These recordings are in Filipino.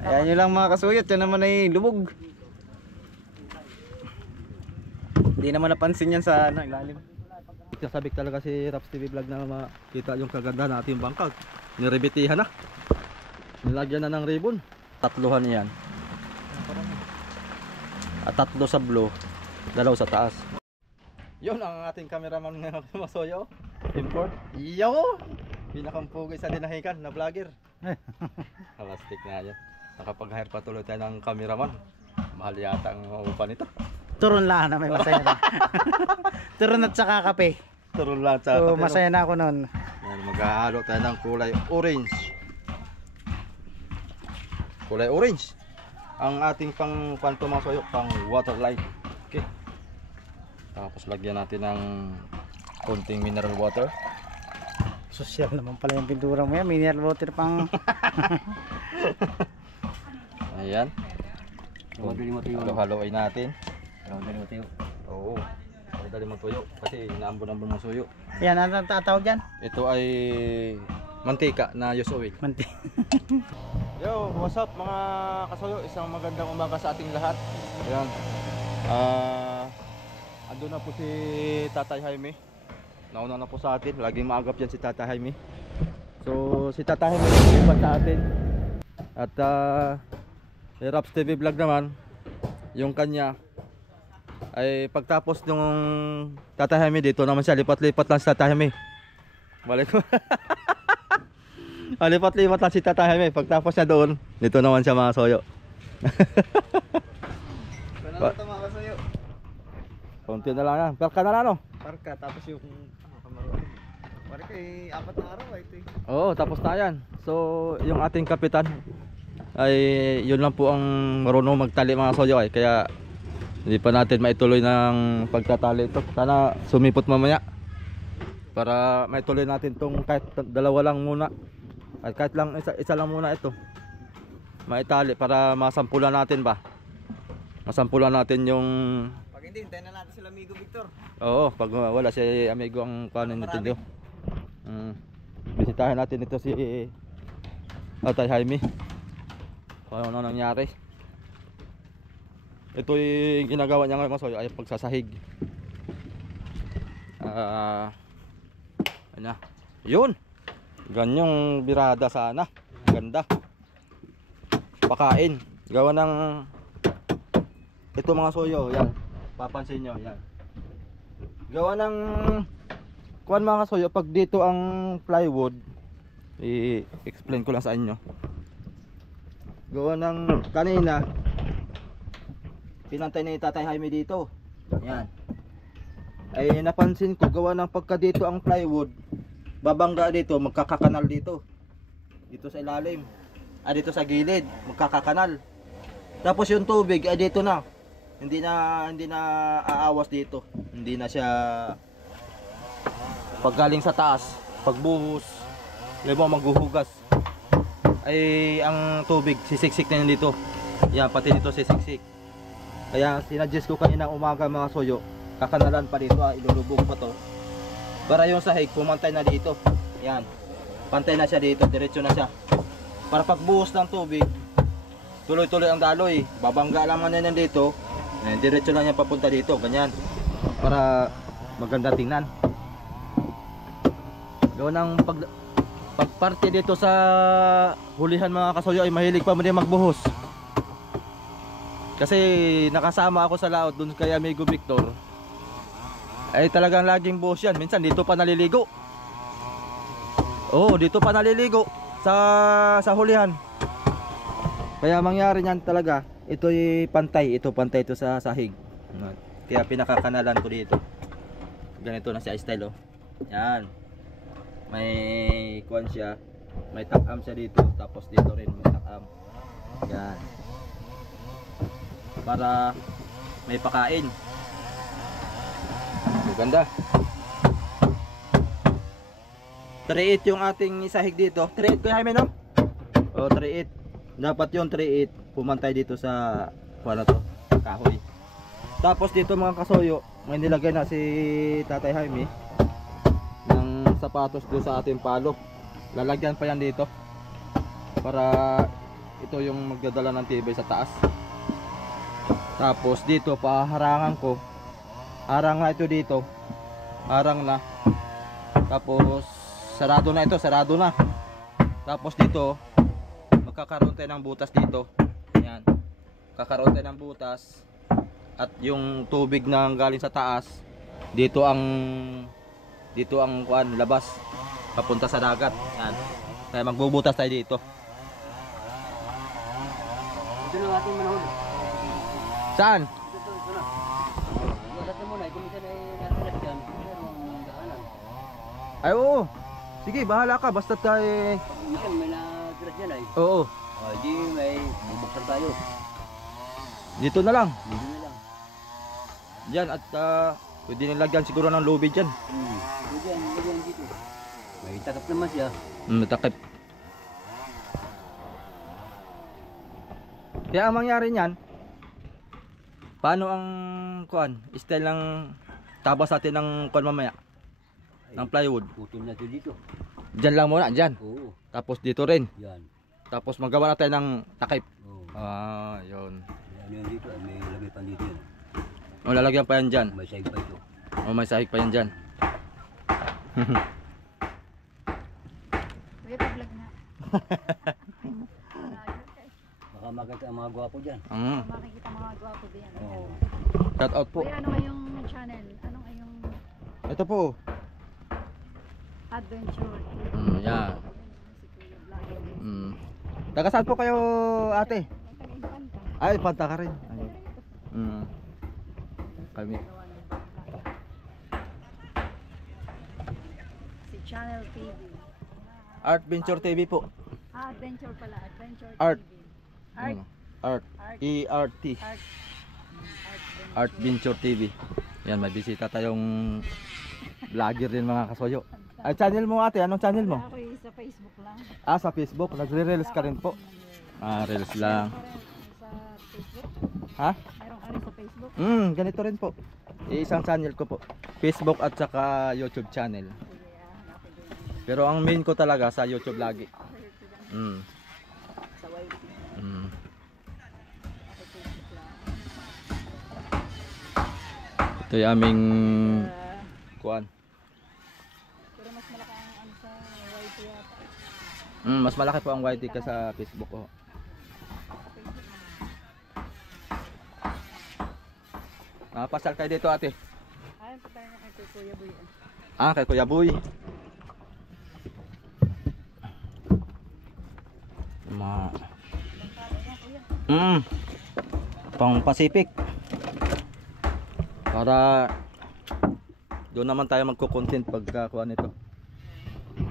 Ayan nyo lang mga kasuyot, yan naman ay lubog. Hindi naman napansin yan sa ilalim. Sabik talaga si Raps TV Vlog na makita yung kagandahan ng ating bangkag. Nirebitihan na. Nilagyan na ng ribbon. Tatluhan yan. At tatlo sa blue, dalaw sa taas. Yun ang ating cameraman ng Masoyo. Import. Yo! Pinakampugay sa dinahikan na vlogger. Halastik na yan. Nakapag-hire pa tuloy tayo ng cameraman. Mahal yata ang upa nito. Turon lang na may masaya na. Turon at saka kape. Turon lang sa So masaya na ako nun. Maghahalo tayo ng kulay orange. Kulay orange. Ang ating pang Masoyo, pang waterline. Okay. Tapos lagyan natin ng konting mineral water. Social naman pala yung pintura mo yan. Mineral water pang... Ayan. Halo-haloy natin. Oo. Dali matuyo kasi naambon-ambon ng suyo. Yan, ano tatawag dyan? Ito ay mantika na use oil. Yo, what's up mga kasuyo? Isang magandang umaga sa ating lahat. Ayan. Ando na po si Tatay Jaime. Nauna na po sa atin. Laging maagap yan si Tatay Jaime. So si Tatay Jaime lipat sa atin. At si Raps TV Vlog naman, yung kanya ay pagtapos nung Tatay Jaime dito naman siya, lipat-lipat lang si Tatay Jaime. Balik ko. Lipat-lipat lang si Tatay Jaime. Pagtapos niya doon, dito naman siya mga soyo. Mga kasuyo. Konti na lang yan. Parka na lang no? Parka, tapos yung kamaroon. Parka eh, 4 na araw ito eh. Oo, tapos na yan. So, yung ating kapitan ay yun lang po ang marunong magtali mga soyo ay. Kaya hindi pa natin maituloy ng pagtatali ito. Sana sumipot mamaya para maituloy natin itong kahit dalawa lang muna. At kahit lang isa lang muna ito maitali para masampulan natin ba. Masampulan natin yung... Pag hindi, hintayin na natin sila amigo Victor. Oo, pag wala si amigo ang kanin nito. Bisitahin natin ito si Tatay Jaime. Kung ano nangyari. Ito yung ginagawa niya ngayon masoyo ay pagsasahig. Ano? Yun! Ganyong birada sana. Ganda. Pakain. Gawa ng ito mga soyo. Yan. Papansin nyo. Yan. Gawa ng kuwan mga soyo. Pag dito ang plywood, i-explain ko lang sa inyo. Gawa ng kanina pinantay ni Tatay Jaime dito. Yan. Ay napansin ko gawa ng pagka dito ang plywood, babangga dito, magkakakanal dito. Dito sa ilalim. Dito sa gilid, magkakakanal. Tapos yung tubig ay dito na. Hindi na aawas dito. Hindi na siya paggaling sa taas, pagbuhos, lebo maghuhugas. Ay ang tubig sisiksik na yan dito. Yan, pati dito sisiksik. Kaya sinadjust ko kanina umaga mga soyo, kakanalan pa dito, ilulubog pa to para yung sahig pumantay na dito. Yan, pantay na siya dito, diretso na siya para pagbuhos ng tubig tuloy-tuloy ang daloy. Babangga lang man yan dito, diretso lang yan papunta dito, ganyan para maganda tingnan. Gawin ng pagparte dito sa hulihan mga kasuyo ay mahilig pa mo din magbuhos. Kasi nakasama ako sa laot dun kay amigo Victor. Ay talagang laging buhos yan. Minsan dito pa naliligo. Oo, dito pa naliligo sa hulihan. Kaya mangyari niyan talaga, ito'y pantay, ito pantay ito sa sahig. Kaya pinakakanalan ko dito. Ganito na siya style oh. Yan. May kuwan siya, may takam siya dito, tapos dito rin may takam. Yan. Para may pakain. Ganda. 3-8 yung ating isahig dito. 3-8 ko Jaime no? O 3-8. Dapat yung 3-8 pumantay dito sa ano to, kahoy. Tapos dito mga kasuyo, may nilagay na si Tatay Jaime ng sapatos doon sa ating palo. Lalagyan pa yan dito para ito yung magdadala ng tibay sa taas. Tapos dito paharangan ko. Harang na ito dito. Harang na. Tapos sarado na ito, sarado na. Tapos dito magkakaroon tayo ng butas dito. Yan. Kakaroon tayo ng butas. At yung tubig na galing sa taas, dito ang kuan labas papunta sa dagat. Yan. Kaya magbubutas tayo dito. Ito na ang ating manahol. Saan? Ito na. Butas na muna, kung minsan ay nakalat dyan, merong daanan. Ay oo. Sige, bahala ka basta tayo. Minsan may nakalat dyan ay. Oo. Di may bubuksan tayo. Dito na lang. Hindi na lang. Diyan at pwede nilagyan siguro ng lubid diyan. Lagyan dito. May takap naman siya. Takip. Kaya ang mangyari niyan, paano ang kuan? Style ng tabas natin ng kuan mamaya. Ng plywood. Putol na ito dito. Diyan lang muna, diyan. Oo. Tapos dito rin. Yan. Tapos magawa na tayo ng takip. Oo. Yun. Ano yan dito? May lagay pa dito yan. O lalagyan pa yan diyan. May sahig pa ito. O may sahig pa yan diyan. Kuya, pa-vlog na. Baka makita ang mga gwapo dyan. Makikita mga gwapo din. Oo. Shout out po. Kuya, ano kayong channel? Anong kayong Ito po. adventure? Yan. Si Kuya Vlog. Taga saan po kayo, ate? Taga-Infanta. Ay, panta ka rin. Ay. Kami. Si Channel TV. Art Venture TV po. Adventure pala. Adventure Art. TV. Art. Art. E-R-T. Art. Art Venture TV. Yan, may bisita tayong vlogger din mga kasoyo. Ay, channel mo ate, anong channel mo? Ako sa Facebook lang. Sa Facebook, nagre-reels ka rin po. Reels lang. Sa Facebook? Ha? Meron ka rin sa Facebook? Ganito rin po. Isang channel ko po. Facebook at saka YouTube channel. Sige, hanapin ko yun. Pero ang main ko talaga sa YouTube lagi. Sa YT. Sa Facebook lang. Ito yung aming kuan. Pero mas malaki ang ano sa YT yata. Mas malaki po ang YT ka sa Facebook ko. Pasal kayo dito ate. Ayun, patay na kay Kuya Boy. Kay Kuya Boy. Pang Pacific. Para doon naman tayo magko-content pagka kuha nito.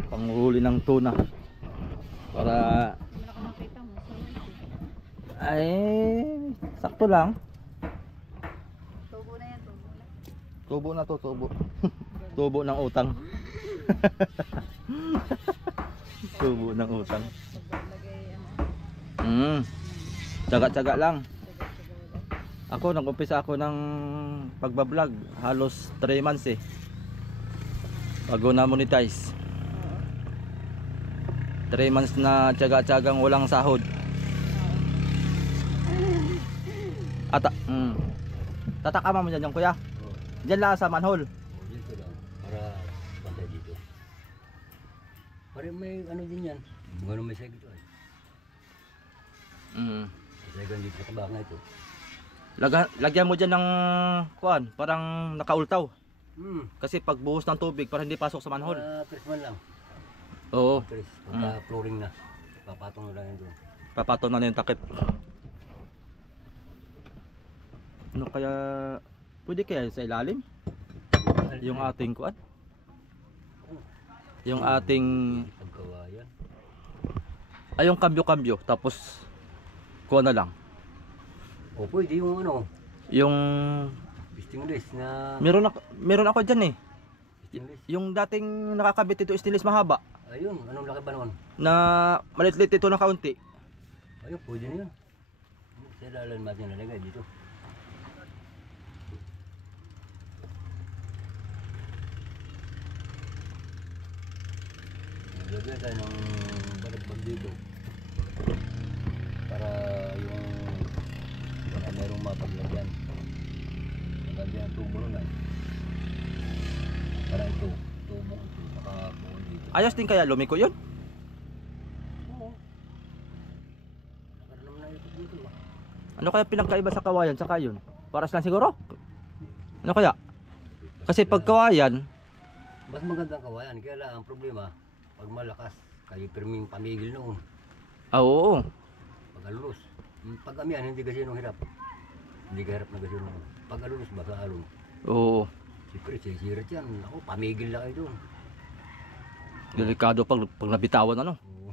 Panghuli ng tuna. Para Hindi mo na makita mo sa YT. ay sakto lang. Tubo na yan, tubo na. Tubo na to, tubo. Tubo ng utang. Tubo ng utang. Paglagay ano. Tsaga-tsaga lang. Taga-taga. Ako, nag-umpisa ako ng pagbablog. Halos 3 months eh. Bago na monetize. 3 months na tsaga-tsagang walang sahod. Tatakama mo dyan yung kuya. Oo. Dyan lang sa manhole. Dito lang. Para pantay dito. Parang may ano din yan. Ano may sahig ito ay. May sahigan dito sa kabak na ito. Lagyan mo dyan ng kuan, parang nakaultaw. Hmm. Kasi pag buhos ng tubig para hindi pasok sa manhole. Prisman lang. Oo, Pris. Pagka flooring na. Papatong na lang yan doon. papato na yung takip. Ano kaya, pwede kaya sa ilalim? Yung ating kuan? Yung ating, Pagkawayan. yung kambyo-kambyo, tapos kuha na lang. O pwede yung ano. Yung, Stingless na. meron ako dyan eh. Stingless. Yung dating nakakabit ito stainless mahaba, Ayun. Anong laki ba noon? na malit-lit ito na kaunti. Ayun. Pwede na yun. Sa ilalim natin nalagay dito. Lagyan tayo ng balagbag dito. mapaglagyan. Maglagyan ang tubo nun ay. Para ito, tubo ito, nakabuo dito. Ayos din kaya lumiko yun? Oo. Nakaroon naman na ito dito. Ano kaya pinagkaiba sa kawayan sa kayon? Paras lang siguro? Ano kaya? Kasi pag kawayan, Mas magandang kawayan, kaya lang ang problema, pag malakas, kayo pirming pamigil noon, oo. pag alulus. Pag amihan, hindi kasi nung hirap. Hindi ka hirap na kasi nung pag alulus ba sa alon. Oo. Siyempre, sisirit yan. Ako, pamigil na kayo doon. Delikado pag nabitawan ano. Oo.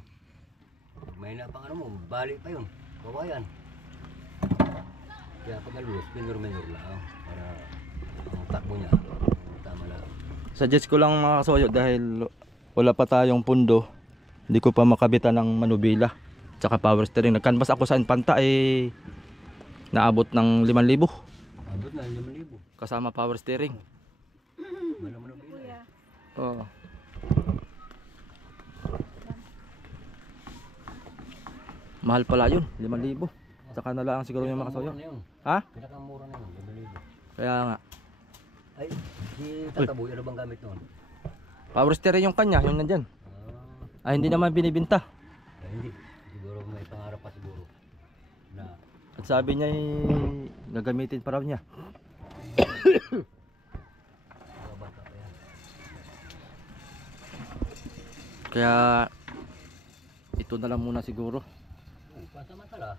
Pag may na pang ano mo, balik pa yun. Kawayan. Kaya pag alulus, minor-minor lang. Para ang takbo niya, tama lang. Suggest ko lang mga kasoyo dahil wala pa tayong pundo. Hindi ko pa makabitan ng manubila. Tsaka power steering. Nagkanbas ako sa Infanta naabot ng 5,000. Abot na, 5,000. Kasama power steering. Malaman ang bila. Kuya. Oo. Mahal pala yun, 5,000. Saka na lang siguro yung mga kasoyo. Pinakamura na yun. Ha? Pinakamura na yun, 5,000. Kaya nga. Ay, si Tataboy, ano bang gamit noon? Power steering yung kanya, yung nandyan. Ay hindi naman binibinta. Hindi. Siguro may pangarap pa siguro. Na, At sabi niya gagamitin pa raw niya. bata pa yan. Kaya ito na lang muna siguro. Pansamantala.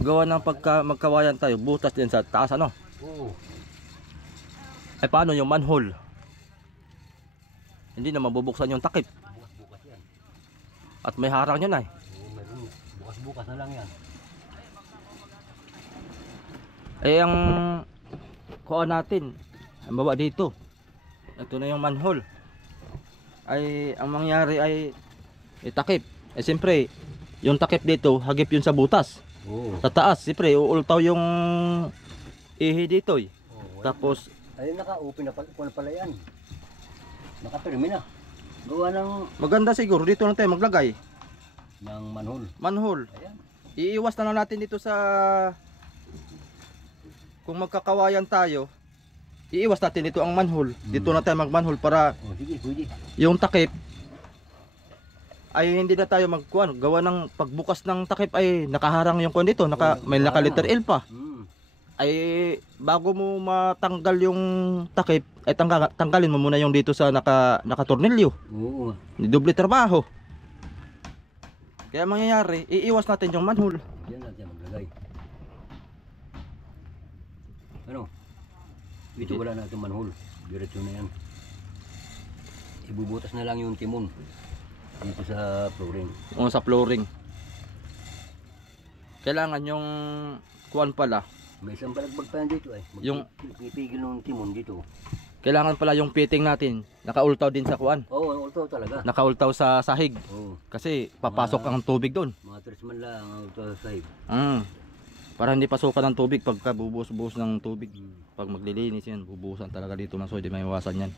Gawa ng magkawayan tayo, butas din sa taas ano. Oo. Eh paano yung manhole? Hindi na mabubuksan yung takip. Bukas-bukas yan. At may harang yun ay. Oo, meron. Bukas-bukas na lang yan. Eh ang kuha natin, ang baba dito. Ito na yung manhole. Ay ang mangyari ay takip. Eh siyempre, yung takip dito, hagip yun sa butas. Oo. Sa taas, siyempre, uultaw yung ihi dito eh. Oo. Tapos, Ay, naka-open na pala yan. Nakapirmi na. Gawa ng maganda siguro, dito lang tayo maglagay. manhole. Manhole. Ayan. Iiwas na lang natin dito sa, kung magkakawayan tayo, iiwas natin dito ang manhole. Dito na tayo mag-manhole para Oh, sige, pwede. yung takip, ay hindi na tayo magkuhan. Gawa ng pagbukas ng takip ay nakaharang yung kuhan dito. May naka-letter L pa. Ay bago mo matanggal yung takip ay tanggalin mo muna yung dito sa nakatornilyo. Oo. Doble trabaho. Kaya mangyayari, iiwas natin yung manhole. Diyan natin maglagay. Ano? Ito wala natin manhole. Diretso na yan. Ibubutas na lang yung timon dito sa flooring. O sa flooring. Kailangan yung kuhan pala. May isang balagbag pa yan dito ay. Yung- Ipigil ng timon dito. Kailangan pala yung fitting natin nakaultaw din sa kuhan. Oo, ang ulto talaga. Nakaultaw sa sahig. Oo. Kasi papasok ang tubig doon. Mga 3 man lang ang ulto sa sahig. Para hindi pasukan ng tubig pagka bubuhos-buhos ng tubig. Pag maglilinis yan, bubuhusan talaga dito ng soy, di may iwasan yan.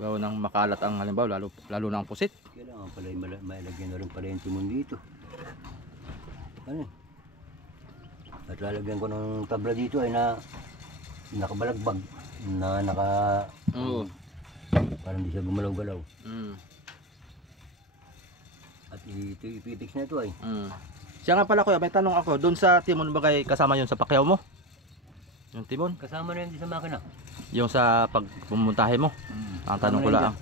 Gawa nang makalat ang halimbawa, lalo na ang pusit. Kailangan pala may lagyan na rin pala yung timon dito. Ano? At lalagyan ko ng tabla dito ay na nakabalagbag. Na Oo. para hindi siya gumalaw-galaw. Mm. At ito ipipix na ito ay. Siya nga pala kuya, may tanong ako, doon sa timon bagay kasama yun sa pakyaw mo? Yung timon? Kasama na yan din sa makina. Yung sa pagpumuntahe mo? Ang tanong ko lang.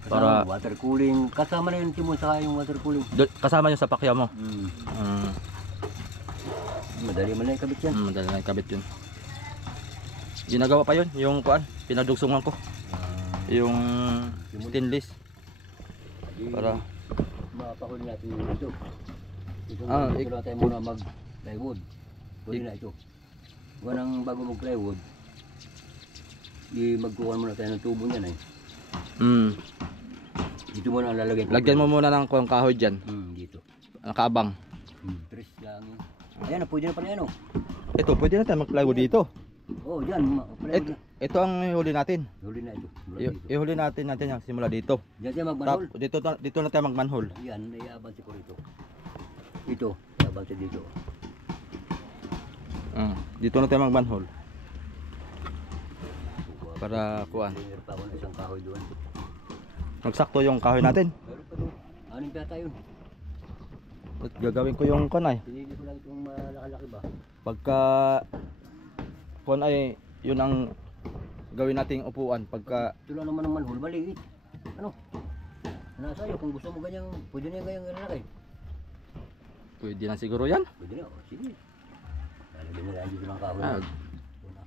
Kasama Para- water cooling. Kasama na yung timon sa yung water cooling. Kasama yun sa pakyaw mo? Madali man na ikabit yan. Madali na yung kabit yun. Ginagawa pa yun, yung kuan, pinadugsungan ko. Yung stainless. Para Mapahuli natin yun dito. Ito Ah, ito na tayo muna mag-plywood. Huli na ito. Gawa bago mag-plywood, magkukuha muna tayo ng tubo niyan eh. Dito muna ang lalagay. lagyan mo muna ng kuang kahoy dyan, Dito. nakaabang. Tres lang yun. Ayan, pwede na pala yan oh. Ito, pwede na tayo mag-plywood dito. Oh, dyan. Plywood na. Ito ang ihuli natin. Huli na ito. Mula dito. Ihuli natin yung simula dito. Diyan tayo mag-manhole. Dito na tayo mag-manhole. Yan, naiabante ko rito. Ito, iabante dito. Dito na tayo mag-manhole. Para kuan. Meron pa ako ng isang kahoy doon. Magsakto yung kahoy natin. Meron pa doon. Anim yata yun. At gagawin ko yung kuan ay. Pinili ko lang itong malaki-laki ba? Pagka kuan ay yun ang gawin nating upuan. Pagka Ito lang naman ang manhole, maliit. Ano? Nasa iyo, kung gusto mo ganyang, pwede na yung ganyang lalaki. pwede na siguro yan. Pwede na, sige. Lalagyan na lang dito ng kahoy. Ah, Ito na.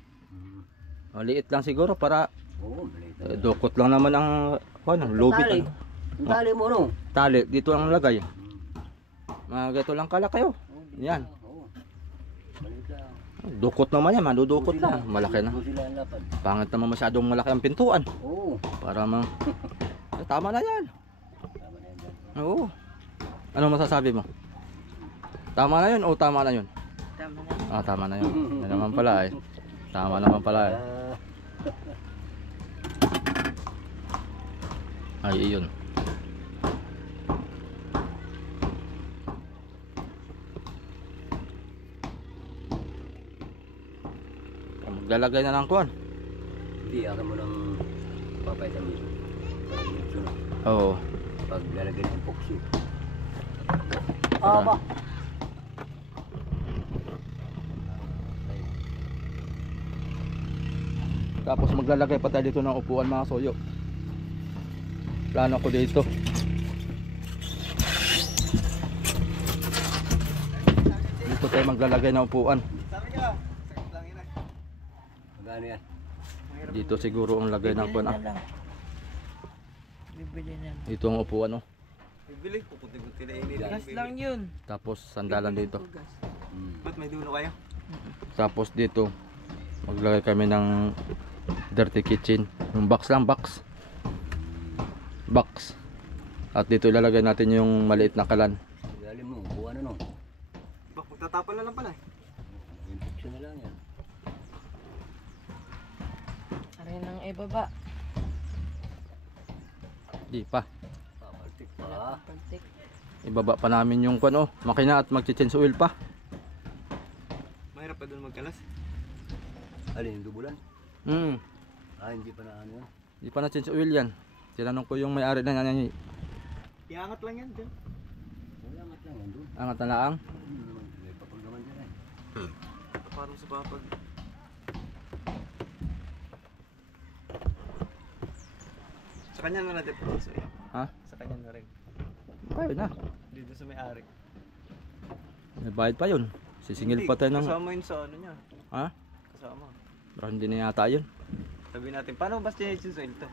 maliit lang siguro para Oo, maliit na. dukot lang naman ang kuan, ang lubid. Tali. Yung tali mo, no? Tali dito ang lagay. Mga gato lang kalak kayo. Yan. Oo. Maliit lang. Dukot naman yan, madudukot lang. Malaki na. Doon sila ang lapad. Pangit naman masyadong malaki ang pintuan. Oo. Para tama na yan. Tama na yan dyan. Oo. Ano masasabi mo? Tama na yun o tama na yun? Tama na. Ah, tama na yun. Yan naman pala eh. Tama naman pala eh. Ay, iyon. Maglalagay na ng kuwan. Hindi, akin mo nang papaitan dito. Parang dito na. Oo. Pag lalagyan ng epoxy. Aba. Tapos maglalagay pa tayo dito ng upuan mga soyo. Plano ko dito. Dito tayo maglalagay ng upuan. Sabi ka, sakit lang yun eh. Magkano yan? Dito siguro ang lagay ng upuan. Bibili na. Dito ang upuan oh. Bibili, puputi-puti na init. Gas lang yun. Tapos sandalan dito. Gas. Ba't may dulo kayo? Tapos dito maglagay kami ng dirty kitchen. Yung box lang, box. Box. At dito ilalagay natin yung maliit na kalan. Galing mo, kuha na no. Bak, magtatapal na lang pala eh. Epoxy na lang yan. Aray nang ibaba. Di pa. Papaltik pa. Pantik. Ibaba pa namin yung kuno, makina at magche-change oil pa. Mahirap pa doon magkalas. Alin, yung dubulan? Hindi pa na ano yan. Di pa na change oil yan. Tinanong ko yung may-ari na yan. Iangat lang yan dyan. Salamat lang yan doon. Angat na laang. May papag naman dyan eh. Parang sa papag. Sa kanya na natin po. Ha? Sa kanya na rin. Ayun na. Dito sa may-ari. May bayad pa yun. Sisingil Hindi, pa tayo ng... kasama yun sa ano niya. Ha? Kasama. Baka hindi na yata yun. Sabi natin, paano ba change yung soil to?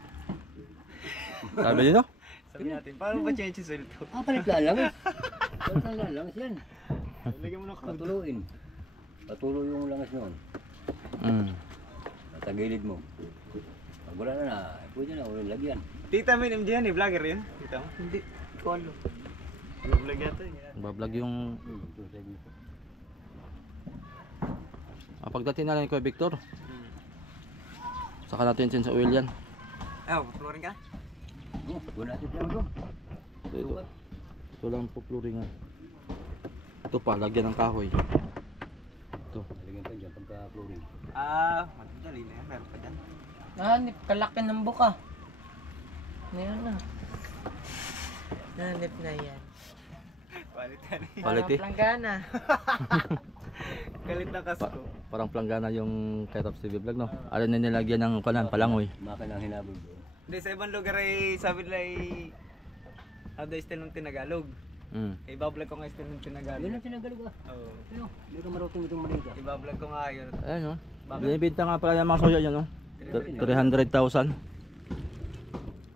Sabi niyo no? Sabi natin, paano ba change yung soil to? Palit lang eh. Palit lang yan. Lagyan mo ng crude. Patuluin. Patuloy yung langas noon. Natagilid mo. Pag wala na, pwede na ulit lagyan. Tita mo yung MJ yan eh, vlogger yun. Tita mo? Hindi ko alam. Vlog yata yun. Bablog yung... Ito sa inyo. Pagdating na lang ko Victor. Saka natin change oil yan. Ah, flooring ka? Patuloy natin lang doon. Ito. Ito lang po floringan. Ito pa, lagyan ng kahoy. Ito. Lagyan pa dyan pagka-flooring. Ah, madali na yan. Meron pa dyan. Nanip, kalaki ng buka. Ngayon na. Nanip na yan. Palitan eh. Quality. Parang planggana. Galit na kasko. Parang planggana yung kay Top TV Vlog, no? Ano na nilagyan ng kanan, palangoy. Makin ang hinabog doon. Hindi, sa ibang lugar ay sabi nila ay how do I style ng Tinagalog. Ibablog ko nga style ng Yan Tinagalog. ang tinagalog ah. Oo. Ano? Hindi ka maruting itong malita. Ibablog ko nga yun. Ayun, no? Bakit? Binibenta nga pala yung mga soya yan, no? 300,000.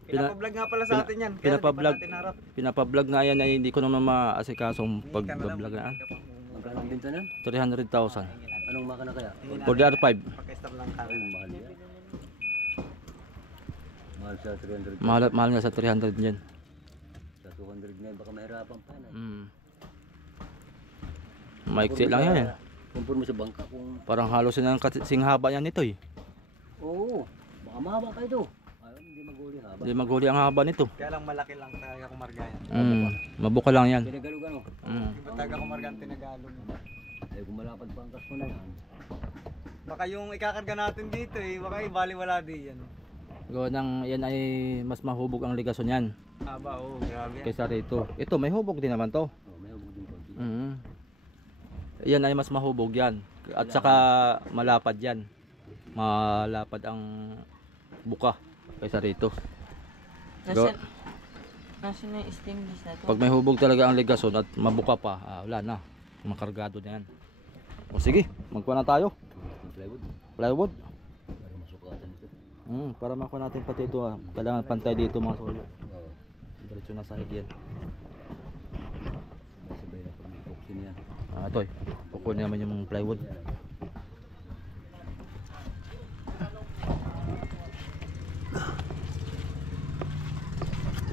Pinapablog nga pala sa atin yan. Kaya Pinapablog. hindi pa natin harap. Pinapablog nga yan ay hindi ko naman maasikasong pag-vlog na. Magkano ang binta na? 300,000. Anong makina kaya? For the R5. Pagka-stop lang kami. Ay, mahal yan. Mahal sa 300. Mahal nga sa 300 yan. Sa 200 na baka mahirapan pa na. Maiksi lang yan. Kumpun mo sa bangka kung... Parang halos na ang singhaba yan nito eh. Oo, baka mahaba pa ito. Ayaw, hindi maguli haba. Hindi maguli ang haba nito. Kaya lang malaki lang talaga kumarga yan. Mabuka lang yan. Tinagalog ano? Iba taga kumarga ang Tinagalog. Eh kung malapad pa ang kasko na yan. Baka yung ikakarga natin dito eh, baka ibaliwala din yan. Gawa ng yan ay mas mahubog ang ligason yan Haba, oh, grabe yan. kaysa rito. Ito may hubog din naman to. Oh, may hubog din konti. Yan ay mas mahubog yan. At saka malapad yan. Malapad ang buka kaysa rito. Nasaan na yung stainless na to? Pag may hubog talaga ang ligason at mabuka pa, wala na. Makargado na yan. O sige, magkuha na tayo. Yung plywood. Plywood. Para masukatan ito. Para makuha natin pati ito. Kailangan pantay dito mga solo. Oo. Diretso na sahig yan. Sabay na pag-buksin yan. Ito eh. Kukunin naman yung plywood.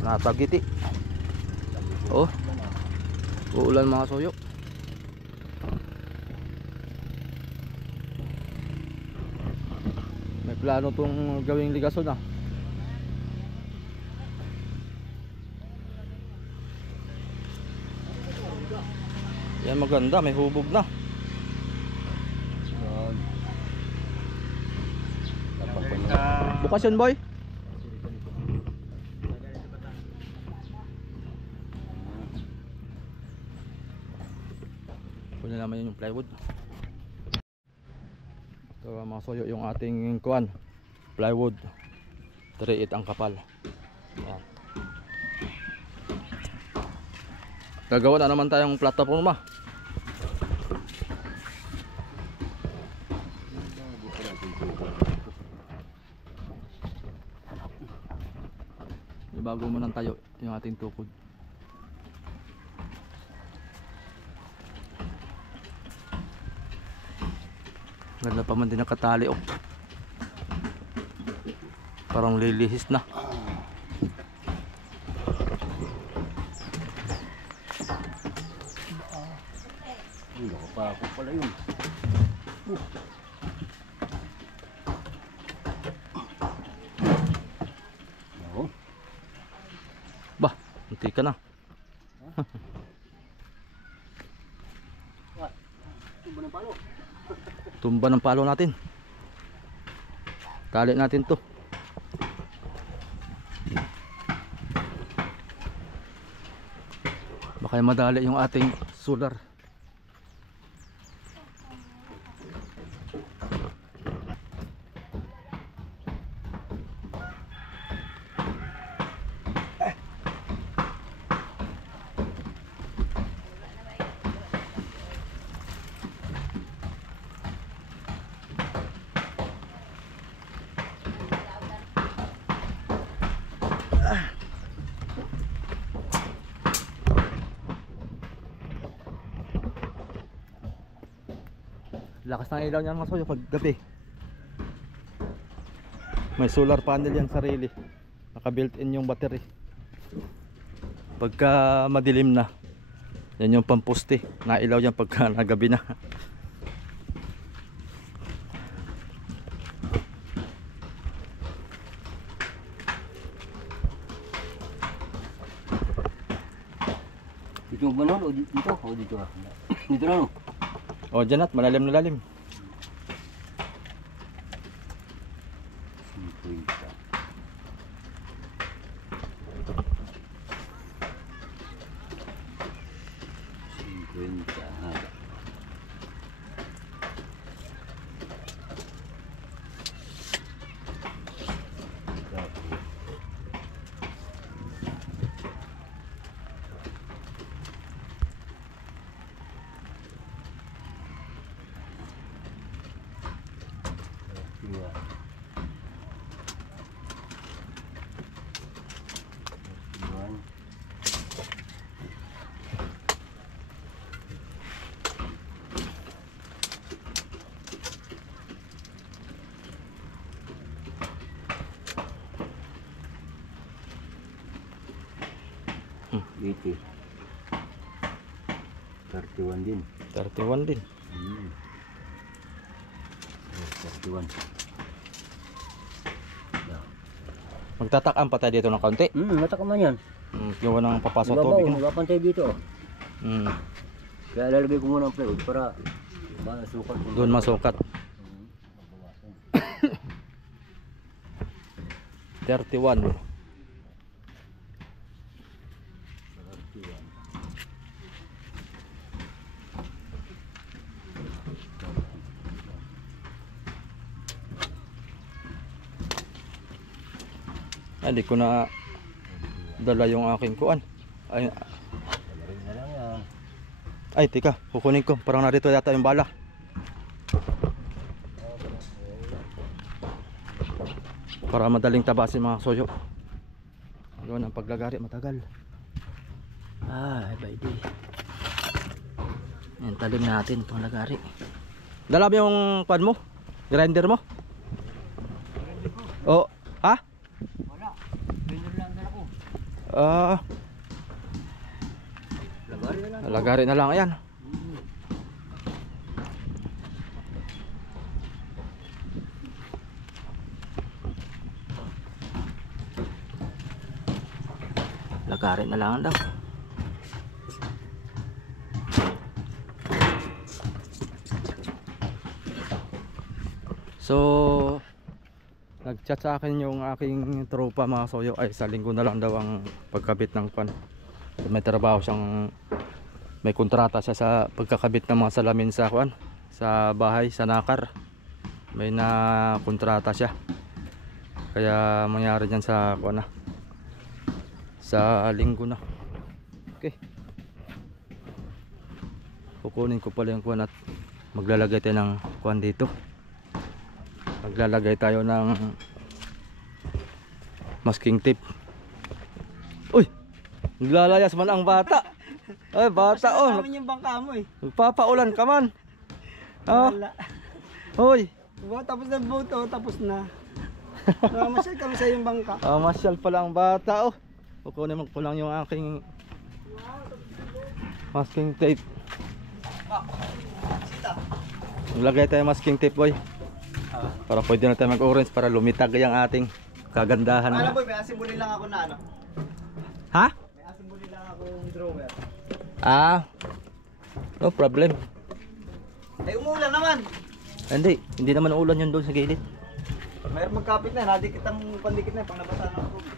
Natagiti. Oh. Uulan mga soyo. May plano tong gawing ligason ah. Yan maganda, may hubog na. Yan. Tapang pa Sa... Bukas yun boy. Kunin naman yun yung plywood. Ito mga soyo yung ating kuan. Plywood. 3/8 ang kapal. Yan. Gagawa na naman tayong plataforma. Bago mo nang tayo yung ating tukod. Ganda pa man din nakatali oh. Parang lilihis na. Nakapako pala yun. Oo. Bah, hindi ka na. Tumba ng palo. Tumba ng palo natin. Tali natin to. Baka madali yung ating solar. Lakas ng ilaw niyan mga soyo pag gabi. May solar panel yan sarili. Naka built in yung battery. Pagka madilim na, yan yung pamposte. Nailaw yan pagka nagabi na. Dito ba nun? O dito? O dito ah. Dito na no? O dyan at malalim na lalim. 50. 50 haba. Iti. 31 din. 31 din. 31. Magtatakam pa tayo dito ng kaunti. Matak man yan. Gawa ng papasok Ibabaw, tubig. No? magpapantay dito. Mm. Kaya lalagay ko muna ang plywood para Para sukat. Doon masukat. 31. Hindi ko na dala yung aking kuan. Ay, Rin na lang yan. ay tika, kukunin ko. Parang narito yata yung bala. Para madaling tabasin mga soyo. Doon ang paglagari matagal. Ay, baby. Yan, talim natin itong lagari. Dala mo yung pan mo? Grinder mo? Oh, ha? Wala. Ganyan lang na ako. Ah, Lagari na lang. lagari na lang ayan. Lagari na lang daw. So, nag-chat sa akin yung aking tropa mga soyo ay sa linggo na lang daw ang pagkabit ng pan. May trabaho siyang, may kontrata siya sa pagkakabit ng mga salamin sa kuan, sa bahay, sa nakar. May na kontrata siya. Kaya mangyari diyan sa kuan na. Sa linggo na. Okay. Kukunin ko pala yung kuan at maglalagay tayo ng kuan dito. Maglalagay tayo ng masking tape. Uy! Naglalayas man ang bata. Ay, bata oh. Namin yung bangka mo eh. Magpapaulan ka man. Ah. Wala. Hoy. Diba, tapos na boat oh, tapos na. Masyal kami sa yung bangka. Ah, masyal pala ang bata oh. Kukunin mo ko lang yung aking masking tape. Maglagay tayo masking tape boy. Para pwede na tayo mag-orange para lumitag yung ating kagandahan. Alam boy, may asimbuli lang ako na ano. Ha? May asimbuli lang akong drawer. Ah. No problem. Ay umulan naman. Hindi naman ulan yun doon sa gilid. Mayroon magkapit na, nadikit ang pandikit na pang nabasa ng tubig.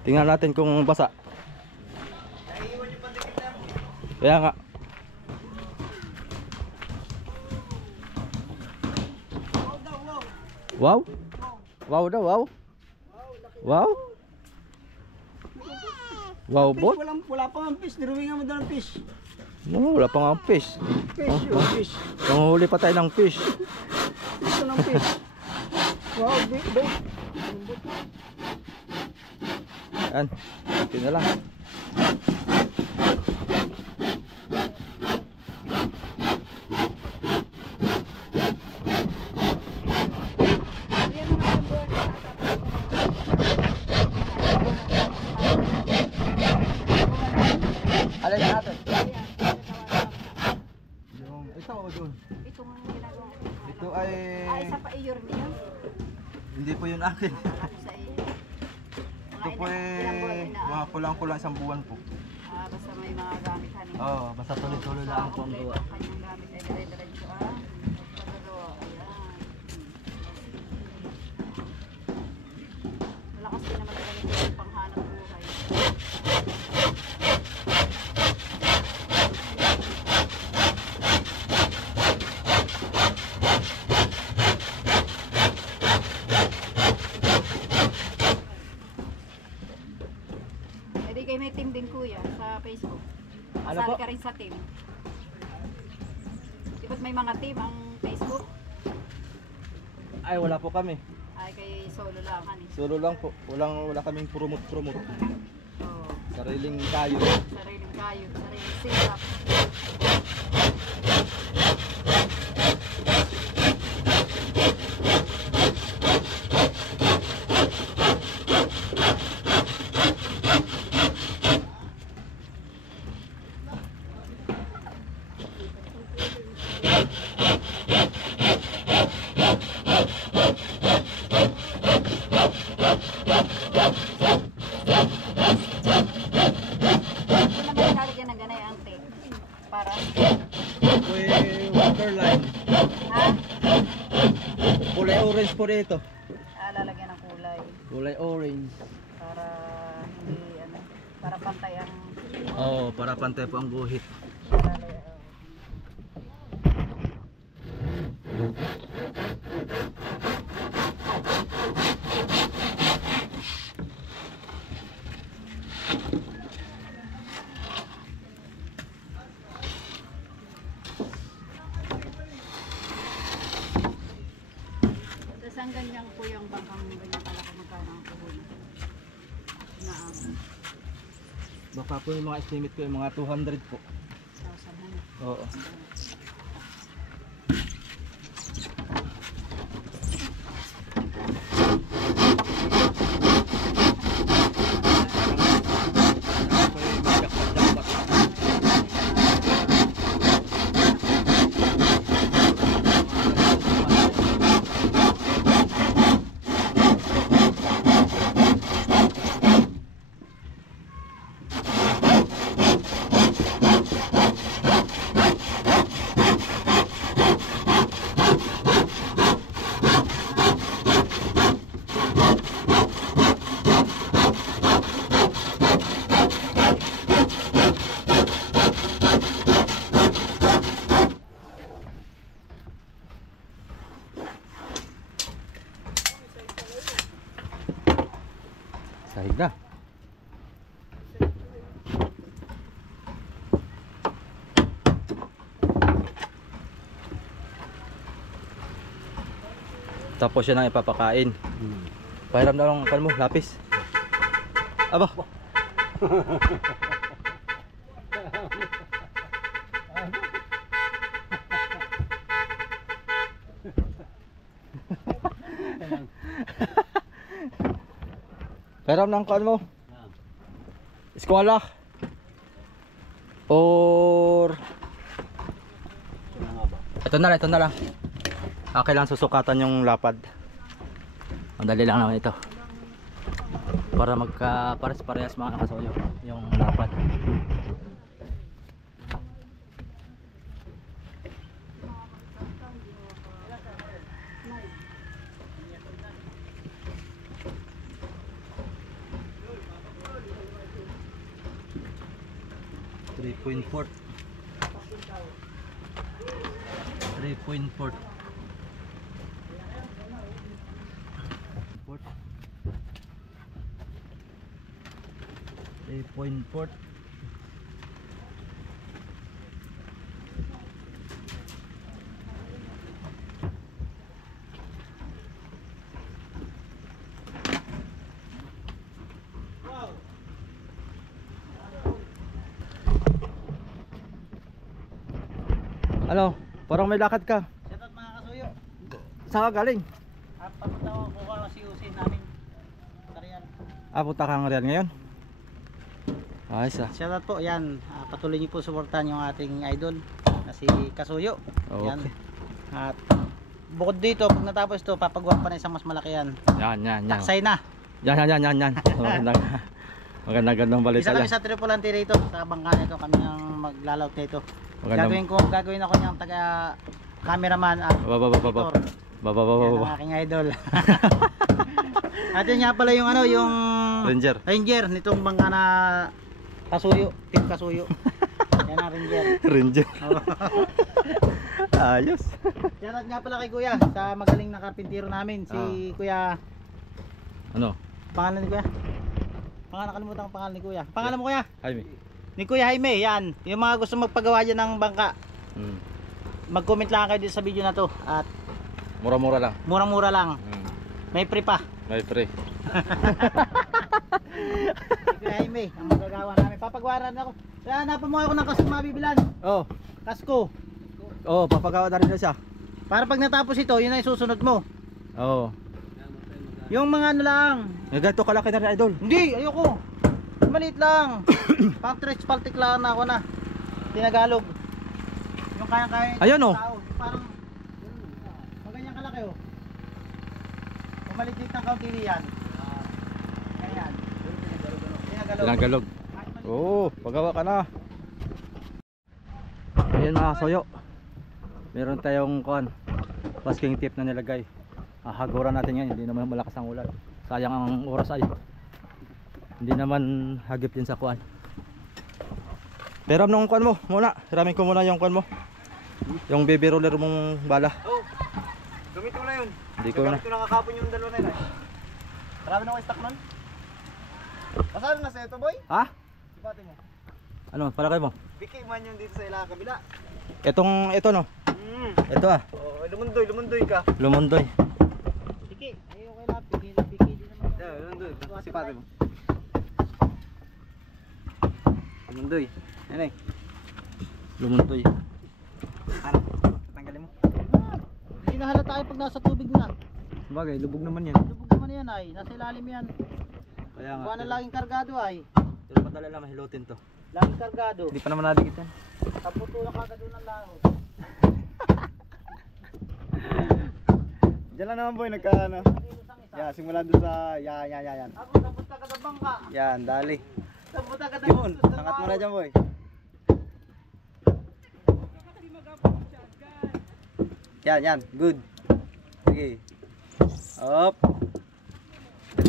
Tingnan natin kung basa. Naiiwan yung pandikit na mo. Kaya nga. Wow? Wow daw, wow? Wow? Wow, bot? Wala pa nga fish, niruwingan mo daw ng fish. No, wala pa nga ang fish. Fish, yung fish. Nanguhuli pa tayo ng fish. Gusto ng fish. Wow, big, big. Ayan, ito na lang. Alin natin? Yung ito o doon? Ito nga yung ginagawa ko. Ito ay Isa pa iyor niya. hindi po yun akin. Ano sa iyo? Ito po ilang buwan ay na. mga kulang-kulang isang buwan po. Basta may mga gamit hanin. Oo, basta tuloy-tuloy lang po ang gawa. Ang kanyang gamit ay dire-diretso pagkagawa. Ayan. Malakas din naman talaga yung panghanap buhay. Di kayo may team din kuya sa Facebook. Ano Kasali po? ka rin sa team. Di ba't may mga team ang Facebook? Ay, wala po kami. Ay kay solo lang kan eh. Solo lang po. Wala kaming promote. Oo. Sariling tayo. Sariling kayo, sariling setup. Ito naman lalagyan ng ganay ang tape. Para Ito ay center line. Ha? Kulay orange po dito. Lalagyan ng kulay. Kulay orange. Para hindi, ano, para pantay ang, Oo, para pantay po ang guhit. Tapos ang ganyan po yung bangkang ganyan kalaki magkano ang puhunan. Na Baka po yung mga estimate ko yung mga 200 po. 1,000 na. Oo. Sahig na. Tapos yan ang ipapakain. Pahiram na lang kan mo, lapis. Aba. Pahiram ng kan mo. Eskwela. Or ito na lang. Okay lang susukatan yung lapad. Madali lang naman ito. Para magka-pares-parehas mga kasuyo yung lapad. .4 3.4 3.4 Ano? Parang may lakad ka. Shoutout mga kasuyo. Saan ka galing? At papunta ko kuha ng CUC namin. Tarian. Punta ka nga riyan ngayon? Ayos ah. Shoutout po, yan. Patuloy niyo po suportahan yung ating idol na si Kasuyo. Okay. Yan. At bukod dito, pag natapos ito, papagawa pa na isang mas malaki yan. Yan. Taksay na. Yan. Magandang balita Isa kami yan. sa tripulante rito, sa bangka nito, kami ang maglalaut nito. Magandang... Gagawin ako niyang taga cameraman at editor. Yan ang aking idol. At yun nga pala yung ano, yung Ranger nitong bangka na Kasuyo, Team Kasuyo. Yan ang Ranger. Ayos. Yan at nga pala kay Kuya, sa magaling na karpintero namin, si Kuya. Ano? Pangalan ni Kuya? Nakalimutan ang pangalan ni Kuya. Pangalan mo Kuya? Jaime. Ni Kuya Jaime, yan. Yung mga gusto magpagawa dyan ng bangka, mag-comment lang kayo dito sa video na to. At Mura-mura lang. murang-mura lang. May free pa. May free. Kuya Jaime, ang magagawa namin. Papagawaran ako. Kaya hanapan mo ako ng kasko mabibilan. Oh. Kasko. Oh, papagawa na rin na siya. Para pag natapos ito, yun ay susunod mo. Oh. Yung mga ano lang. Ganito kalaki na rin idol. Hindi, ayoko. Maliit lang. Pang stretch paltik lang na ako na. Tinagalog. Yung kaya-kaya. Ayun, oh. Tao. Parang maganyang kalaki oh. Pumalitit ng kaunti yan. Ganyan. Tinagalog. Tinagalog. Oh, pagawa ka na. Ayan mga soyo. Meron tayong basking tip na nilagay. Haguran natin yan, hindi naman malakas ang ulan. Sayang ang oras ay. Hindi naman hagip din sa kuan. Pero nung kuan mo muna, ramin ko muna yung kuan mo. Yung baby roller mong bala. Oh, gamit mo na yun. Hindi ko na. Gamit ko na kakapon yung dalawa na yun. Marami na ako stock nun. Pasalo na sa ito boy? Ha? Sipati mo. Ano, palagay mo? Biki man yung dito sa ilang kabila. Ito no. Ito Oh, lumundoy ka. Lumundoy. Biki, ayaw kayo na. Biki din naman. Yeah, lumundoy. Sipati mo. Lumundoy. Yan eh. Lumundoy. Ano? Tanggalin mo. Hindi na halata tayo pag nasa tubig na. Bagay, lubog naman yan. Lubog naman yan ay. Nasa ilalim yan. Kaya nga. Buwan na laging kargado ay. Pero padala lang mahilutin to. Laging kargado. Hindi pa naman nadikit yan. Taputo na kagad doon ang lahot. Diyan lang naman boy, nagka ano. Yan, simula doon sa yan. Ako, tapunta ka sa bangka. Yan, dali. Tapunta ka sa Yun, sangat mo na dyan boy. Yan, good. Sige. Up.